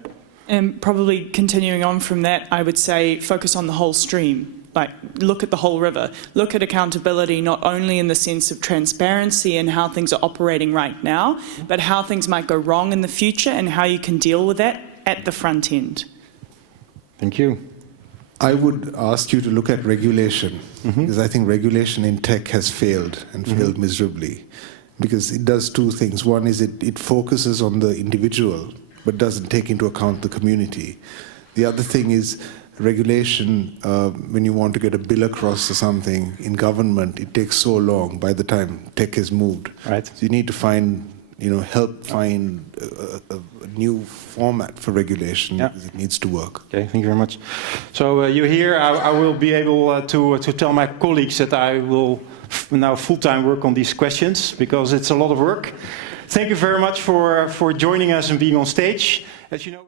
And probably continuing on from that, I would say focus on the whole stream. Like, look at the whole river. Look at accountability not only in the sense of transparency and how things are operating right now, but how things might go wrong in the future and how you can deal with that at the front end. Thank you. I would ask you to look at regulation, because I think regulation in tech has failed and failed miserably, because it does two things. One is it focuses on the individual, but doesn't take into account the community. The other thing is regulation, when you want to get a bill across or something in government, it takes so long by the time tech has moved. Right. So you need to find, help find a new format for regulation because it needs to work. Okay, thank you very much. So you're here. I will be able to tell my colleagues that I will now full-time work on these questions because it's a lot of work. Thank you very much for joining us and being on stage. As you know.